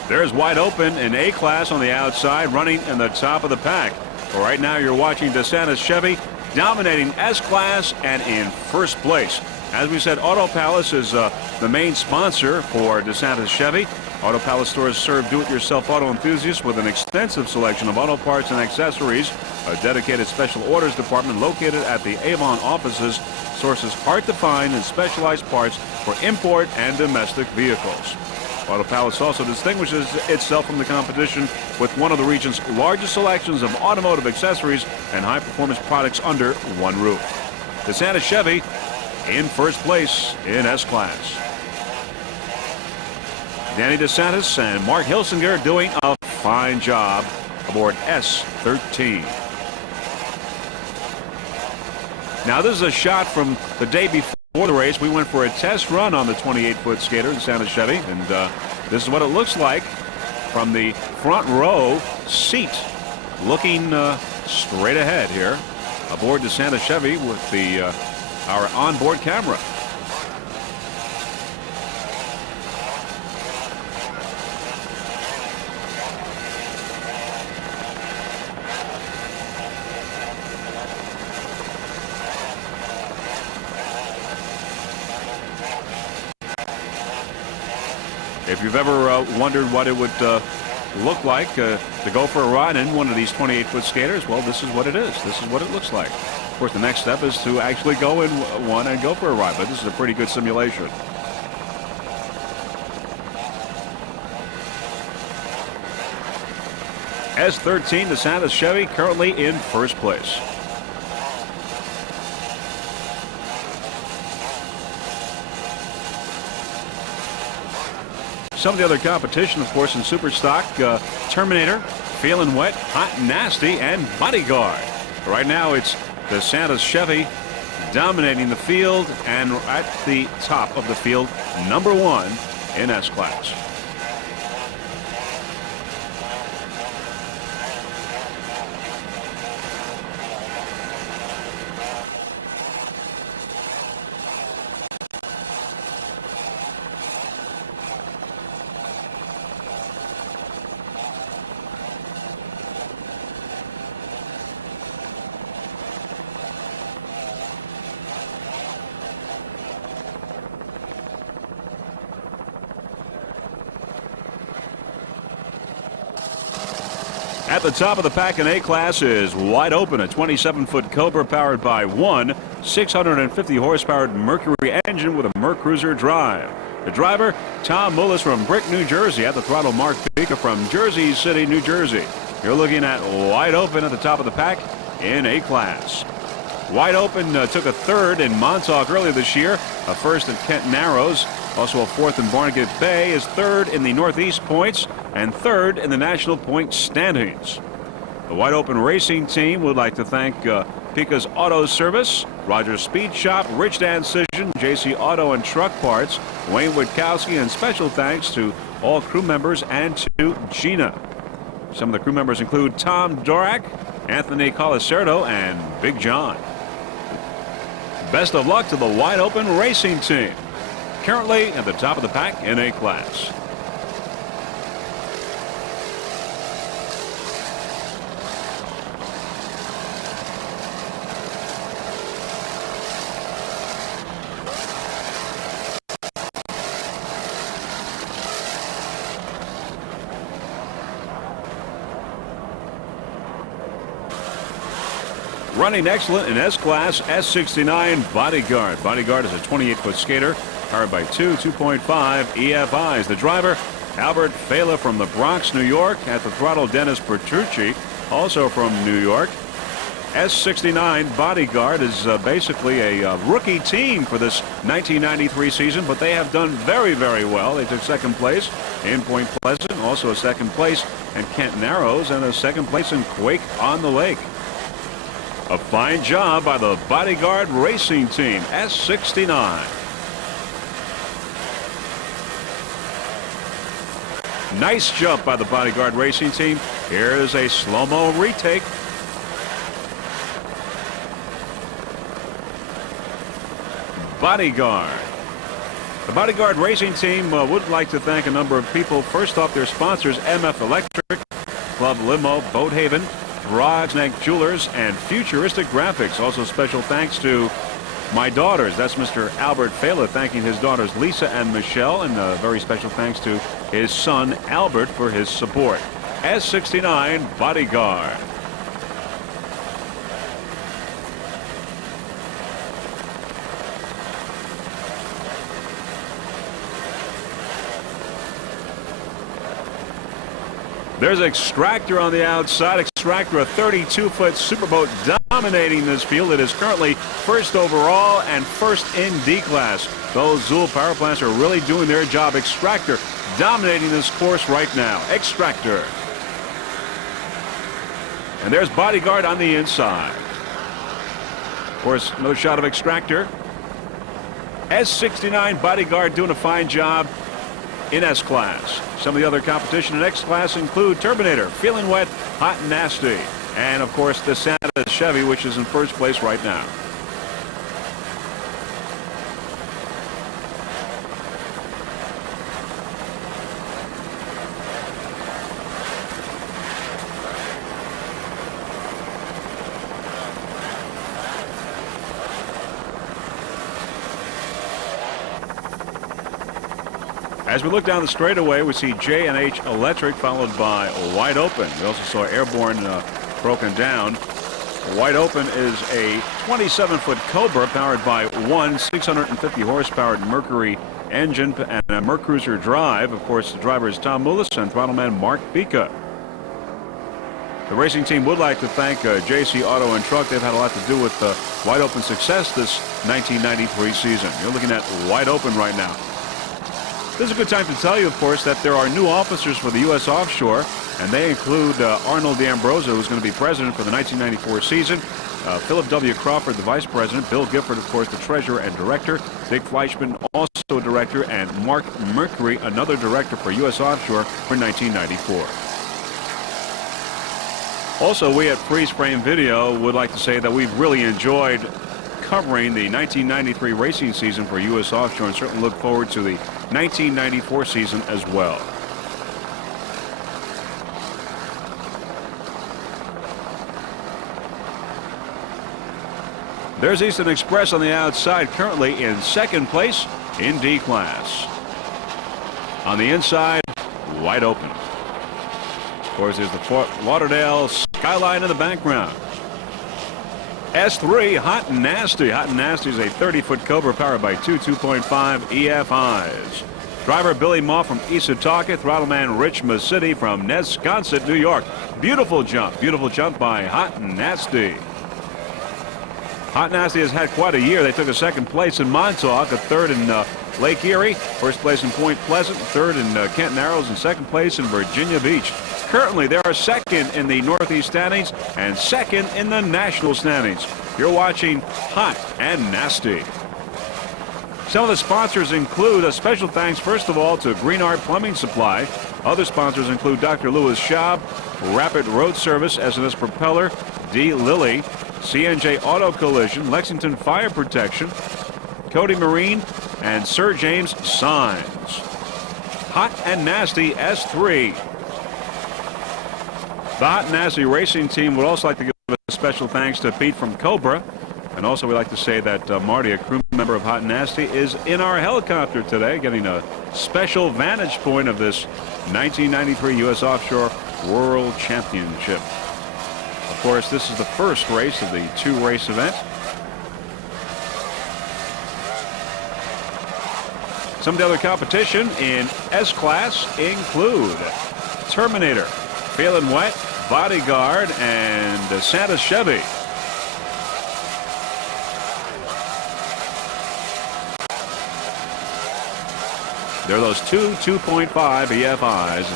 There's Wide Open in A class on the outside, running in the top of the pack. Right now you're watching DeSantis Chevy dominating S class and in first place. As we said, Auto Palace is the main sponsor for DeSantis Chevy. Auto Palace stores serve do-it-yourself auto enthusiasts with an extensive selection of auto parts and accessories. A dedicated special orders department located at the Avon offices sources hard-to-find and specialized parts for import and domestic vehicles. Auto Palace also distinguishes itself from the competition with one of the region's largest selections of automotive accessories and high-performance products under one roof. DeSantis Chevy in first place in S class. Danny DeSantis and Mark Hilsinger doing a fine job aboard S13. Now this is a shot from the day before the race. We went for a test run on the 28-foot skater, DeSantis Chevy, and this is what it looks like from the front row seat, looking straight ahead here aboard DeSantis Chevy with the our onboard camera. If you've ever wondered what it would look like to go for a ride in one of these 28-foot skaters, well, this is what it is. This is what it looks like. Of course, the next step is to actually go in one and go for a ride, but this is a pretty good simulation. S13, DeSantis Chevy, currently in first place. Some of the other competition, of course, in Superstock, Terminator, Feeling Wet, Hot and Nasty, and Bodyguard. Right now, it's DeSantis Chevy dominating the field and at the top of the field, number one in S class. At the top of the pack in A-Class is Wide Open, a 27-foot Cobra powered by one 650-horsepower Mercury engine with a Mercruiser drive. The driver, Tom Mullis from Brick, New Jersey. At the throttle, Mark Pica from Jersey City, New Jersey. You're looking at Wide Open at the top of the pack in A-Class. Wide Open took a third in Montauk earlier this year, a first at Kent Narrows, also a fourth in Barnegat Bay, is third in the Northeast points, and third in the national point standings. The Wide Open Racing Team would like to thank Pica's Auto Service, Rogers Speed Shop, Rich Decision, JC Auto and Truck Parts, Wayne Witkowski, and special thanks to all crew members and to Gina. Some of the crew members include Tom Dorak, Anthony Colacerto, and Big John. Best of luck to the Wide Open Racing Team, currently at the top of the pack in A-Class. Running excellent in S-Class, S69 Bodyguard. Bodyguard is a 28-foot skater powered by two 2.5 EFIs. The driver, Albert Fela from the Bronx, New York. At the throttle, Dennis Bertucci, also from New York. S69 Bodyguard is basically a rookie team for this 1993 season, but they have done very, very well. They took second place in Point Pleasant, also a second place in Kent Narrows, and a second place in Quake on the Lake. A fine job by the Bodyguard Racing Team, S69. Nice jump by the Bodyguard Racing Team. Here's a slow-mo retake. Bodyguard. The Bodyguard Racing Team would like to thank a number of people. First off, their sponsors, MF Electric, Club Limo, Boat Haven, Brognac Jewelers, and Futuristic Graphics. Also special thanks to my daughters. That's Mr. Albert Fela thanking his daughters Lisa and Michelle, and a very special thanks to his son Albert for his support. S69 Bodyguard. There's Extractor on the outside. Extractor, a 32-foot superboat dominating this field. It is currently first overall and first in D-Class. Those Zool power plants are really doing their job. Extractor dominating this course right now. Extractor. And there's Bodyguard on the inside. Of course, no shot of Extractor. S69 Bodyguard doing a fine job in S-Class. Some of the other competition in X-Class include Turbinator, Feeling Wet, Hot and Nasty, and of course the Santa Chevy, which is in first place right now. As we look down the straightaway, we see J&H Electric followed by Wide Open. We also saw Airborne broken down. Wide Open is a 27-foot Cobra powered by one 650-horsepower Mercury engine and a Mercruiser drive. Of course, the driver is Tom Mullis and throttleman Mark Pica. The racing team would like to thank JC Auto and Truck. They've had a lot to do with Wide Open success this 1993 season. You're looking at Wide Open right now. This is a good time to tell you, of course, that there are new officers for the U.S. Offshore, and they include Arnold D'Ambroso, who's going to be president for the 1994 season, Philip W. Crawford, the vice president, Bill Gifford, of course, the treasurer and director, Dick Fleischman, also a director, and Mark Mercury, another director for U.S. Offshore for 1994. Also, we at Freeze Frame Video would like to say that we've really enjoyed covering the 1993 racing season for U.S. Offshore and certainly look forward to the 1994 season as well. There's Eastern Express on the outside, currently in second place in D-Class. On the inside, Wide Open. Of course, there's the Fort Lauderdale skyline in the background. S3, Hot and Nasty. Hot and Nasty is a 30-foot Cobra powered by two 2.5 EFIs. Driver Billy Moff from Isataka. Throttleman Rich Masidi from Nesconset, New York. Beautiful jump by Hot and Nasty. Hot and Nasty has had quite a year. They took a second place in Montauk, a third in Lake Erie, first place in Point Pleasant, third in Kent Narrows, and second place in Virginia Beach. Currently, they are second in the Northeast standings and second in the national standings. You're watching Hot and Nasty. Some of the sponsors include a special thanks, first of all, to Green Art Plumbing Supply. Other sponsors include Dr. Louis Schaub, Rapid Road Service, S&S Propeller, D. Lilly, CNJ Auto Collision, Lexington Fire Protection, Cody Marine, and Sir James Signs. Hot and Nasty S3. The Hot and Nasty racing team would also like to give a special thanks to Pete from Cobra. And also we'd like to say that Marty, a crew member of Hot and Nasty, is in our helicopter today, getting a special vantage point of this 1993 U.S. Offshore World Championship. Of course, this is the first race of the two-race event. Some of the other competition in S-Class include Terminator, Feelin' Wet, Bodyguard, and Santa Chevy. There are those two 2.5 EFIs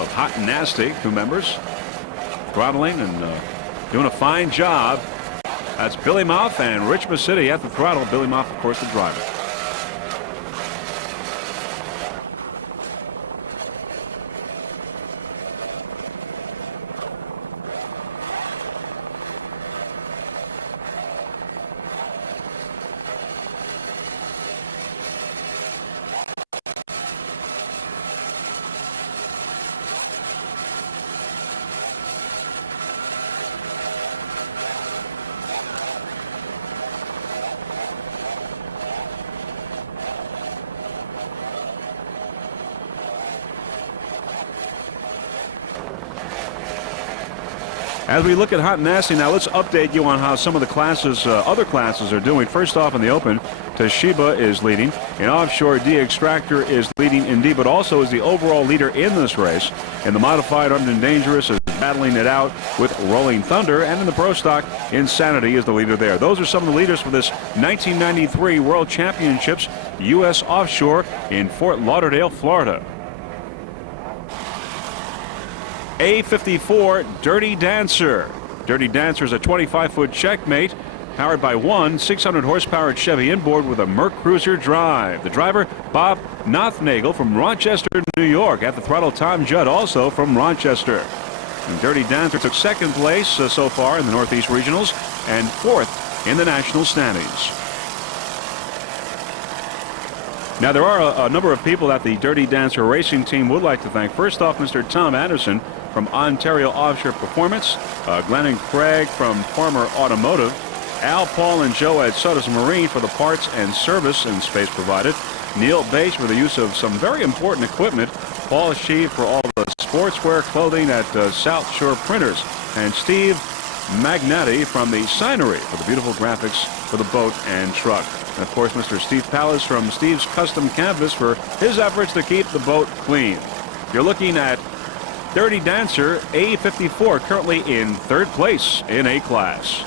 of Hot and Nasty crew members throttling and doing a fine job. That's Billy Moff and Rich Masidi at the throttle. Billy Moff, of course, the driver. As we look at Hot and Nasty now, let's update you on how some of the classes, other classes are doing. First off in the open, Toshiba is leading. In offshore, D-Extractor is leading in D, but also is the overall leader in this race. In the modified, Armed and Dangerous is battling it out with Rolling Thunder. And in the Pro Stock, Insanity is the leader there. Those are some of the leaders for this 1993 World Championships U.S. Offshore in Fort Lauderdale, Florida. A54 Dirty Dancer. Dirty Dancer is a 25-foot checkmate powered by one 600-horsepower Chevy inboard with a Merc Cruiser drive. The driver, Bob Nothnagel from Rochester, New York. At the throttle, Tom Judd, also from Rochester. And Dirty Dancer took second place so far in the Northeast Regionals and fourth in the national standings. Now, there are a number of people that the Dirty Dancer racing team would like to thank. First off, Mr. Tom Anderson from Ontario Offshore Performance, Glenn and Craig from Farmer Automotive, Al, Paul, and Joe at Sodas Marine for the parts and service and space provided, Neil Bates for the use of some very important equipment, Paul Sheave for all the sportswear clothing at South Shore Printers, and Steve Magnati from the Signery for the beautiful graphics for the boat and truck. And of course, Mr. Steve Pallas from Steve's Custom Canvas for his efforts to keep the boat clean. You're looking at Dirty Dancer A54, currently in third place in A class.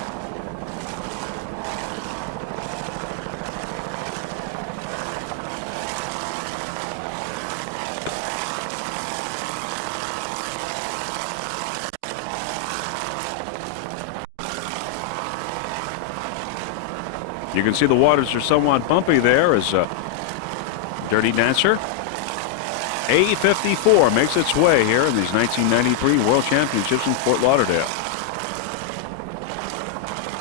You can see the waters are somewhat bumpy there as Dirty Dancer A54 makes its way here in these 1993 World Championships in Fort Lauderdale.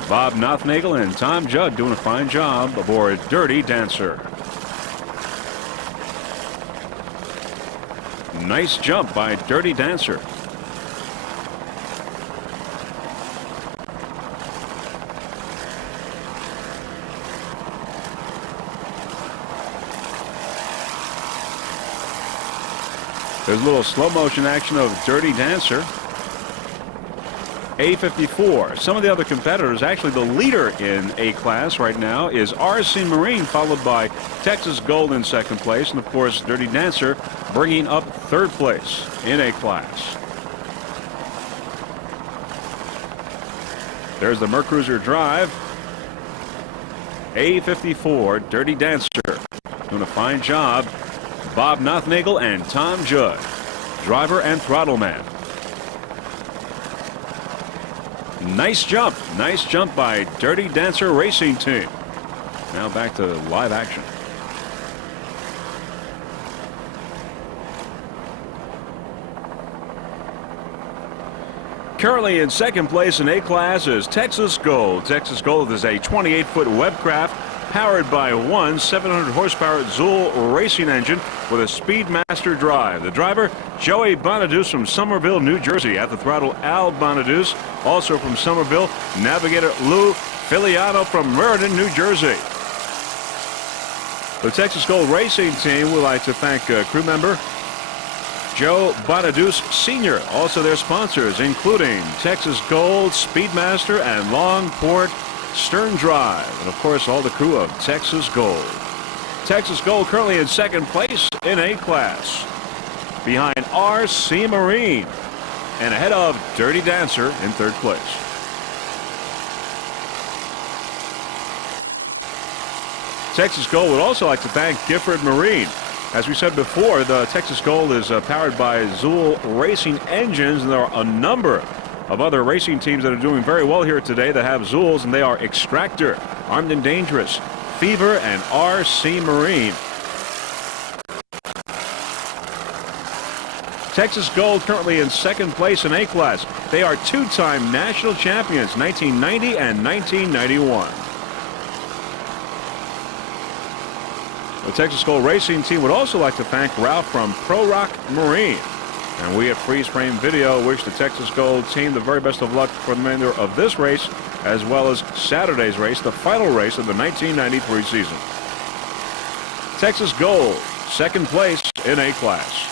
Bob Nothnagel and Tom Judd doing a fine job aboard Dirty Dancer. Nice jump by Dirty Dancer. There's a little slow motion action of Dirty Dancer. A54. Some of the other competitors, actually the leader in A class right now is RC Marine, followed by Texas Gold in second place, and of course Dirty Dancer bringing up third place in A class. There's the Mercruiser drive. A54, Dirty Dancer, doing a fine job. Bob Nothnagel and Tom Judd, driver and throttle man. Nice jump by Dirty Dancer Racing Team. Now back to live action. Currently in second place in A class is Texas Gold. Texas Gold is a 28-foot Webcraft powered by one 700 horsepower Zool racing engine with a Speedmaster drive. The driver, Joey Bonadus from Somerville, New Jersey. At the throttle, Al Bonadus, also from Somerville. Navigator Lou Filiano from Meriden, New Jersey. The Texas Gold Racing Team would like to thank crew member Joe Bonadus Sr. Also their sponsors, including Texas Gold, Speedmaster, and Longport Stern Drive, and of course all the crew of Texas Gold. Texas Gold currently in second place in A class, behind RC Marine, and ahead of Dirty Dancer in third place. Texas Gold would also like to thank Gifford Marine. As we said before, the Texas Gold is powered by Zool racing engines, and there are a number of other racing teams that are doing very well here today that have Zools, and they are Extractor, Armed and Dangerous, Fever, and RC Marine. Texas Gold currently in second place in A class. They are two-time national champions, 1990 and 1991. The Texas Gold Racing Team would also like to thank Ralph from Pro Rock Marine. And we at Freeze Frame Video wish the Texas Gold team the very best of luck for the remainder of this race, as well as Saturday's race, the final race of the 1993 season. Texas Gold, second place in A class.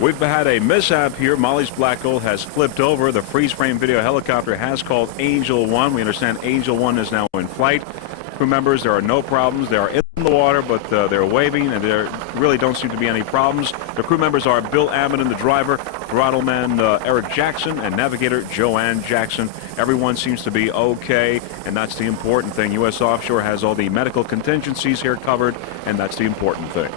We've had a mishap here. Molly's Black Gold has flipped over. The freeze frame video helicopter has called Angel 1. We understand Angel 1 is now in flight. Crew members, there are no problems. They are in the water, but they're waving, and there really don't seem to be any problems. The crew members are Bill Ammon, the driver, throttleman Eric Jackson, and navigator Joanne Jackson. Everyone seems to be okay, and that's the important thing. U.S. Offshore has all the medical contingencies here covered, and that's the important thing.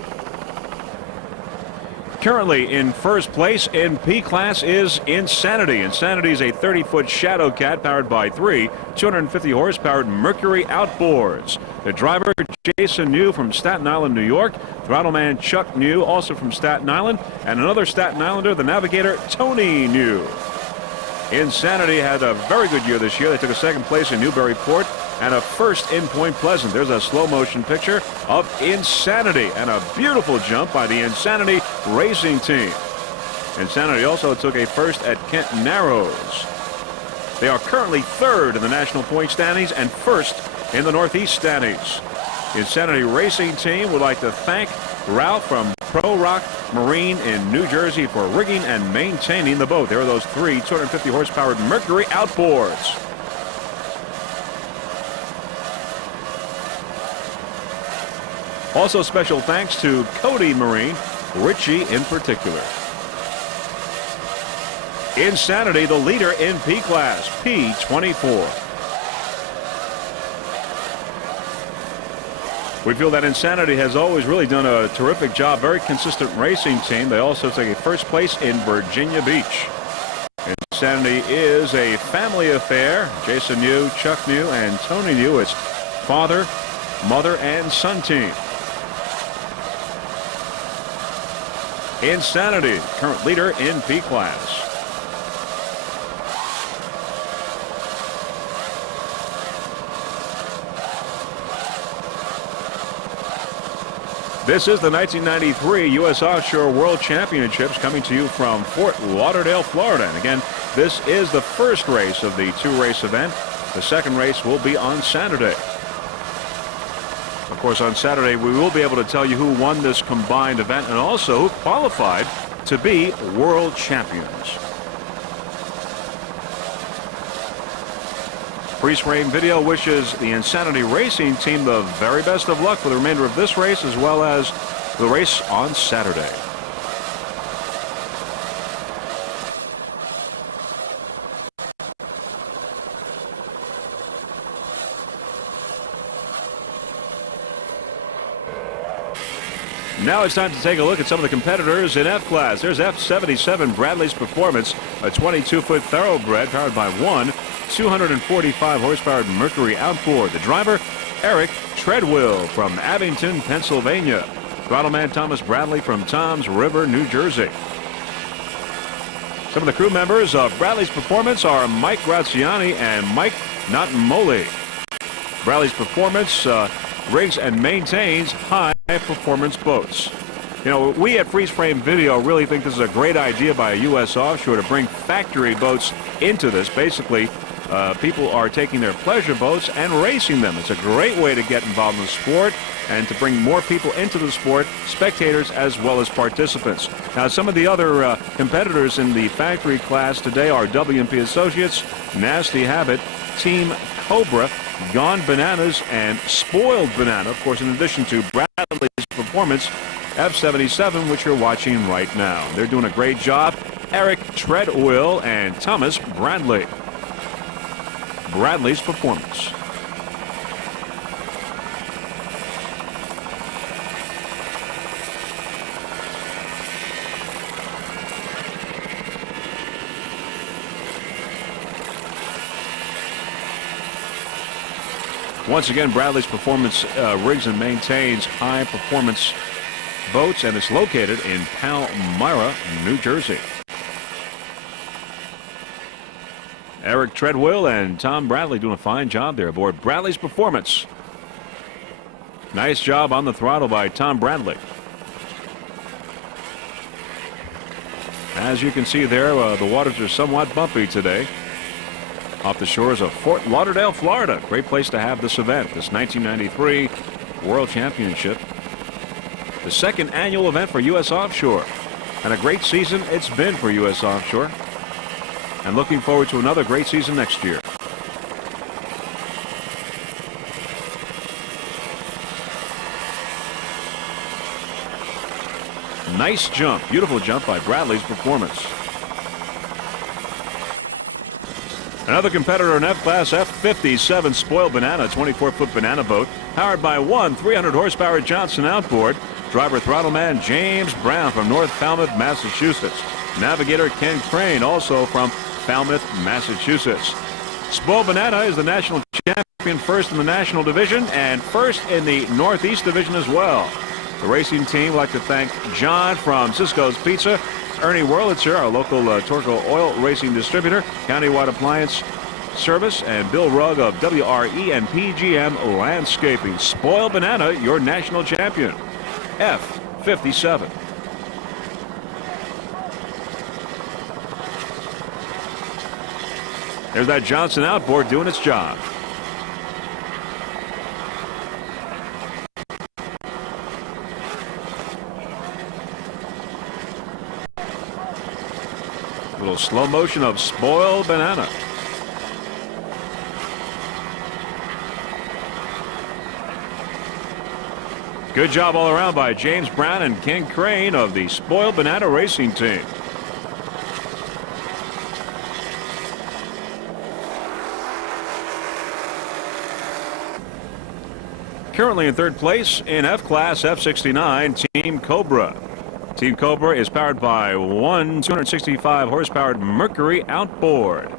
Currently in first place in P class is Insanity. Insanity is a 30-foot Shadow Cat powered by three 250 horsepower Mercury outboards. The driver, Jason New from Staten Island, New York. Throttleman Chuck New, also from Staten Island. And another Staten Islander, the navigator, Tony New. Insanity had a very good year this year. They took a second place in Newburyport and a first in Point Pleasant. There's a slow motion picture of Insanity and a beautiful jump by the Insanity Racing Team. Insanity also took a first at Kent Narrows. They are currently third in the national point standings and first in the Northeast standings. Insanity Racing Team would like to thank Ralph from Pro Rock Marine in New Jersey for rigging and maintaining the boat. There are those three 250 horsepower Mercury outboards. Also special thanks to Cody Marine, Richie in particular. Insanity, the leader in P class, P24. We feel that Insanity has always really done a terrific job, very consistent racing team. They also take a first place in Virginia Beach. Insanity is a family affair. Jason New, Chuck New, and Tony New. It's father, mother, and son team. Insanity, current leader in P class. This is the 1993 U.S. Offshore World Championships coming to you from Fort Lauderdale, Florida. And again, this is the first race of the two-race event. The second race will be on Saturday. Of course, on Saturday, we will be able to tell you who won this combined event and also who qualified to be world champions. Freeze Frame Video wishes the Insanity Racing team the very best of luck for the remainder of this race as well as the race on Saturday. Now it's time to take a look at some of the competitors in F class. There's F77 Bradley's Performance, a 22-foot thoroughbred powered by one 245 horsepower Mercury outboard. The driver, Eric Treadwell from Abington, Pennsylvania. Throttleman Thomas Bradley from Toms River, New Jersey. Some of the crew members of Bradley's Performance are Mike Graziani and Mike Notmoli. Bradley's Performance rigs and maintains high-performance boats. You know, we at Freeze Frame Video really think this is a great idea by U.S. Offshore to bring factory boats into this. Basically, people are taking their pleasure boats and racing them. It's a great way to get involved in the sport and to bring more people into the sport, spectators as well as participants. Now, some of the other competitors in the factory class today are W&P Associates, Nasty Habit, Team Cobra, Gone Bananas, and Spoiled Banana. Of course, in addition to Bradley's Performance, F77, which you're watching right now. They're doing a great job. Eric Treadwell and Thomas Bradley. Bradley's Performance. Once again, Bradley's Performance rigs and maintains high-performance boats, and it's located in Palmyra, New Jersey. Eric Treadwell and Tom Bradley doing a fine job there aboard Bradley's Performance. Nice job on the throttle by Tom Bradley. As you can see there, the waters are somewhat bumpy today off the shores of Fort Lauderdale, Florida. Great place to have this event, this 1993 World Championship. The second annual event for U.S. Offshore. And a great season it's been for U.S. Offshore. And looking forward to another great season next year. Nice jump. Beautiful jump by Bradley's Performance. Another competitor in F-Class, F57 Spoiled Banana, 24-foot banana boat, powered by one 300-horsepower Johnson outboard. Driver Throttleman James Brown from North Falmouth, Massachusetts. Navigator Ken Crane, also from Falmouth, Massachusetts. Spoiled Banana is the national champion, first in the national division and first in the Northeast division as well. The racing team would like to thank John from Cisco's Pizza, Ernie Wurlitzer, our local Torco oil racing distributor, Countywide Appliance Service, and Bill Rugg of WRE and PGM Landscaping. Spoiled Banana, your national champion. F57. There's that Johnson outboard doing its job. A little slow motion of Spoiled Banana. Good job all around by James Brown and Ken Crane of the Spoiled Banana Racing Team. Currently in third place in F-Class, F69, Team Cobra. Team Cobra is powered by one 265-horsepower Mercury outboard.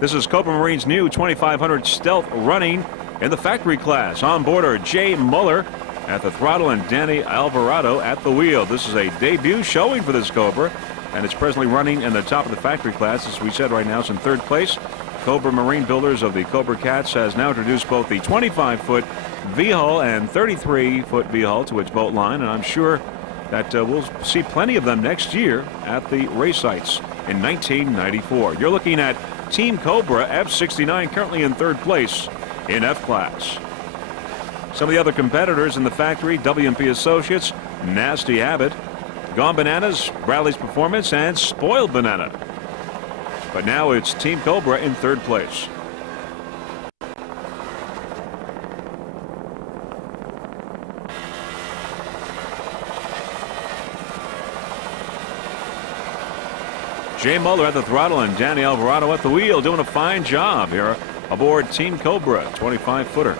This is Cobra Marine's new 2500 Stealth running in the factory class. On board are Jay Muller at the throttle and Danny Alvarado at the wheel. This is a debut showing for this Cobra, and it's presently running in the top of the factory class. As we said, right now it's in third place. Cobra Marine Builders of the Cobra Cats has now introduced both the 25-foot V-hull and 33-foot V-hull to its boat line, and I'm sure that we'll see plenty of them next year at the race sites in 1994. You're looking at Team Cobra F69 currently in third place in F class. Some of the other competitors in the factory: W&P Associates, Nasty Habit, Gone Bananas, Bradley's Performance, and Spoiled Banana. But now it's Team Cobra in third place. Jay Muller at the throttle and Danny Alvarado at the wheel, doing a fine job here aboard Team Cobra 25-footer.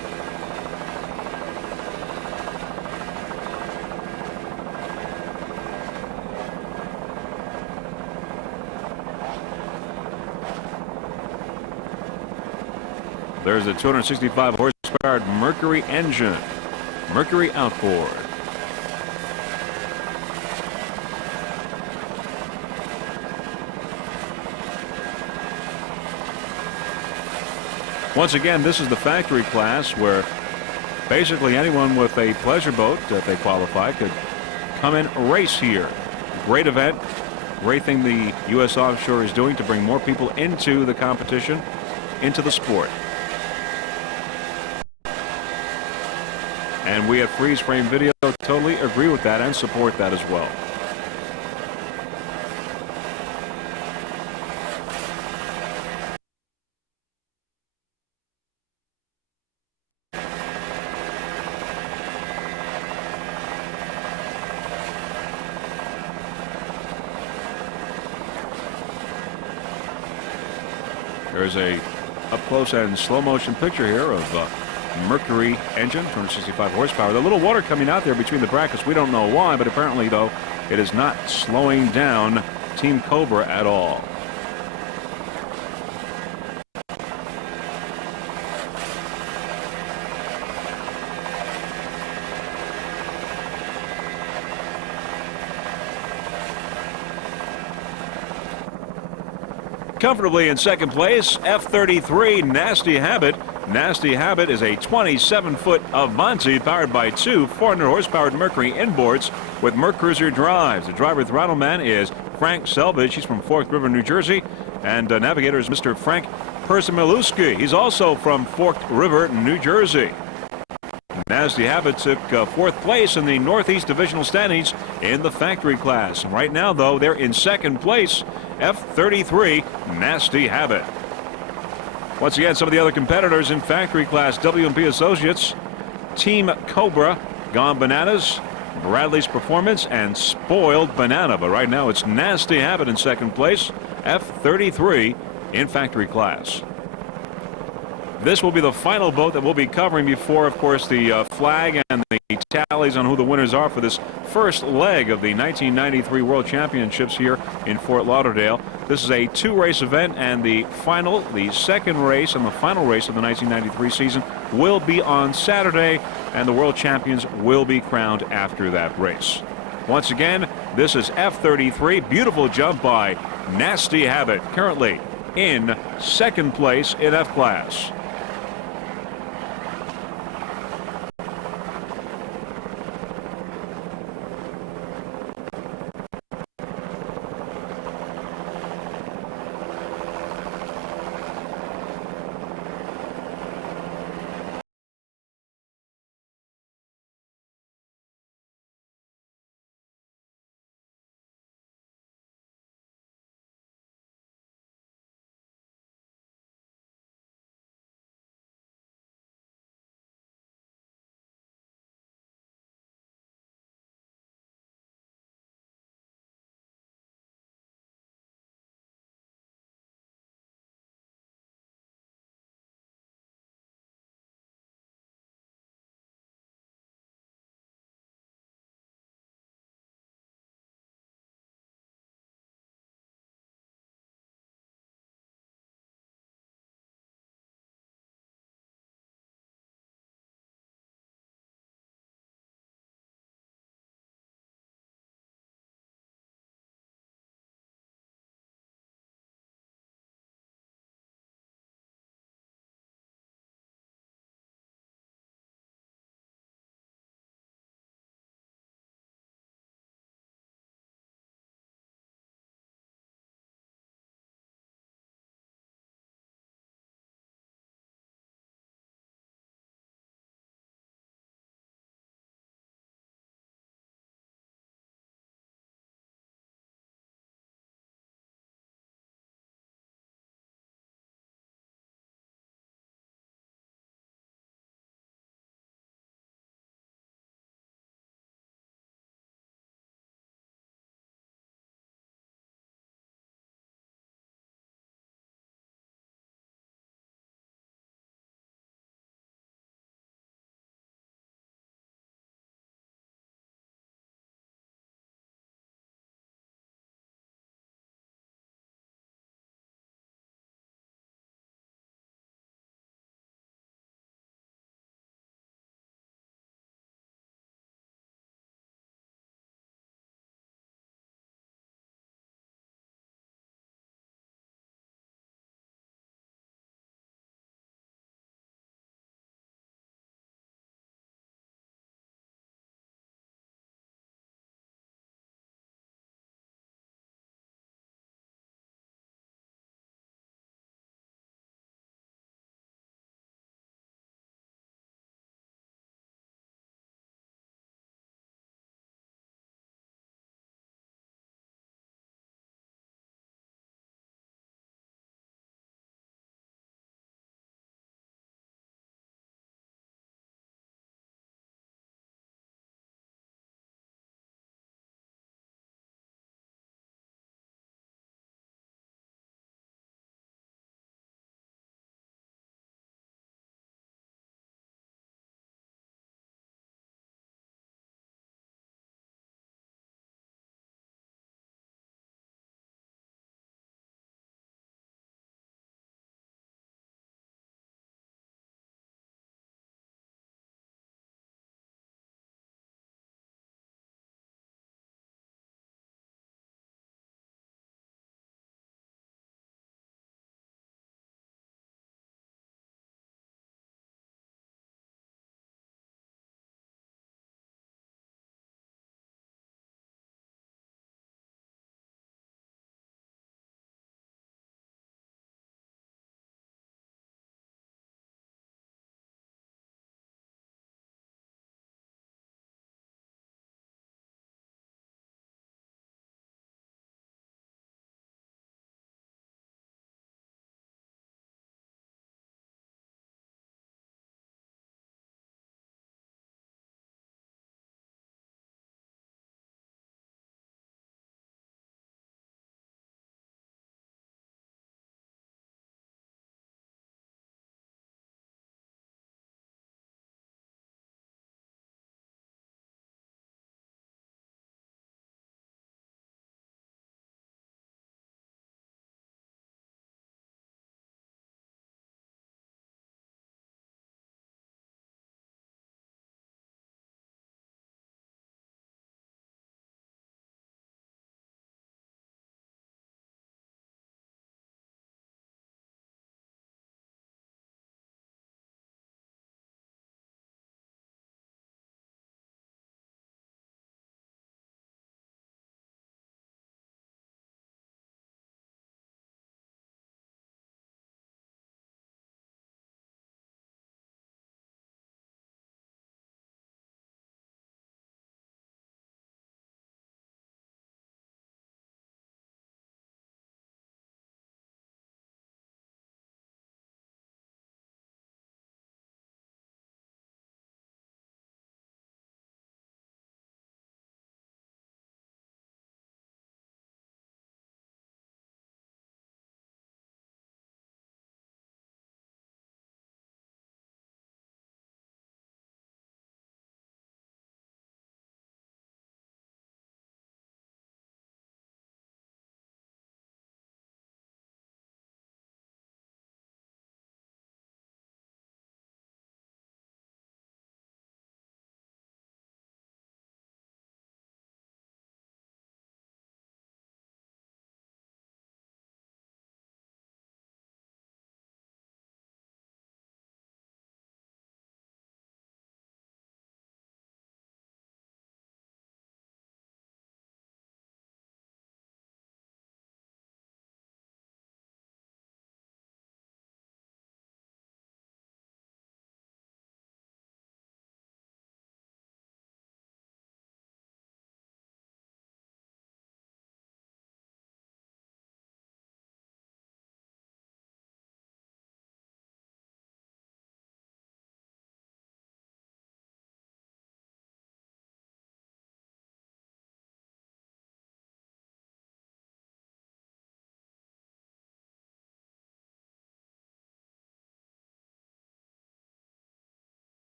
There's a 265 horsepower Mercury engine. Mercury outboard. Once again, this is the factory class where basically anyone with a pleasure boat, if they qualify, could come and race here. Great event. Great thing the U.S. Offshore is doing to bring more people into the competition, into the sport. And we at Freeze Frame Video totally agree with that and support that as well. There's a up-close and slow-motion picture here of Mercury engine, 265 horsepower. The little water coming out there between the brackets, we don't know why, but apparently, though, it is not slowing down Team Cobra at all. Comfortably in second place, F33 Nasty Habit. Nasty Habit is a 27-foot Avanti powered by two 400-horsepower Mercury inboards with Mercruiser drives. The driver throttle man is Frank Selvage. He's from Forked River, New Jersey. And navigator is Mr. Frank Persimiluski. He's also from Forked River, New Jersey. Nasty Habit took fourth place in the Northeast Divisional standings in the factory class. Right now, though, they're in second place, F33 Nasty Habit. Once again, some of the other competitors in factory class: W&P Associates, Team Cobra, Gone Bananas, Bradley's Performance, and Spoiled Banana. But right now, it's Nasty Habit in second place, F33 in factory class. This will be the final boat that we'll be covering before, of course, the flag and the tallies on who the winners are for this first leg of the 1993 World Championships here in Fort Lauderdale. This is a two-race event, and the second race and the final race of the 1993 season will be on Saturday, and the world champions will be crowned after that race. Once again, this is F33. Beautiful jump by Nasty Habit, currently in second place in F class.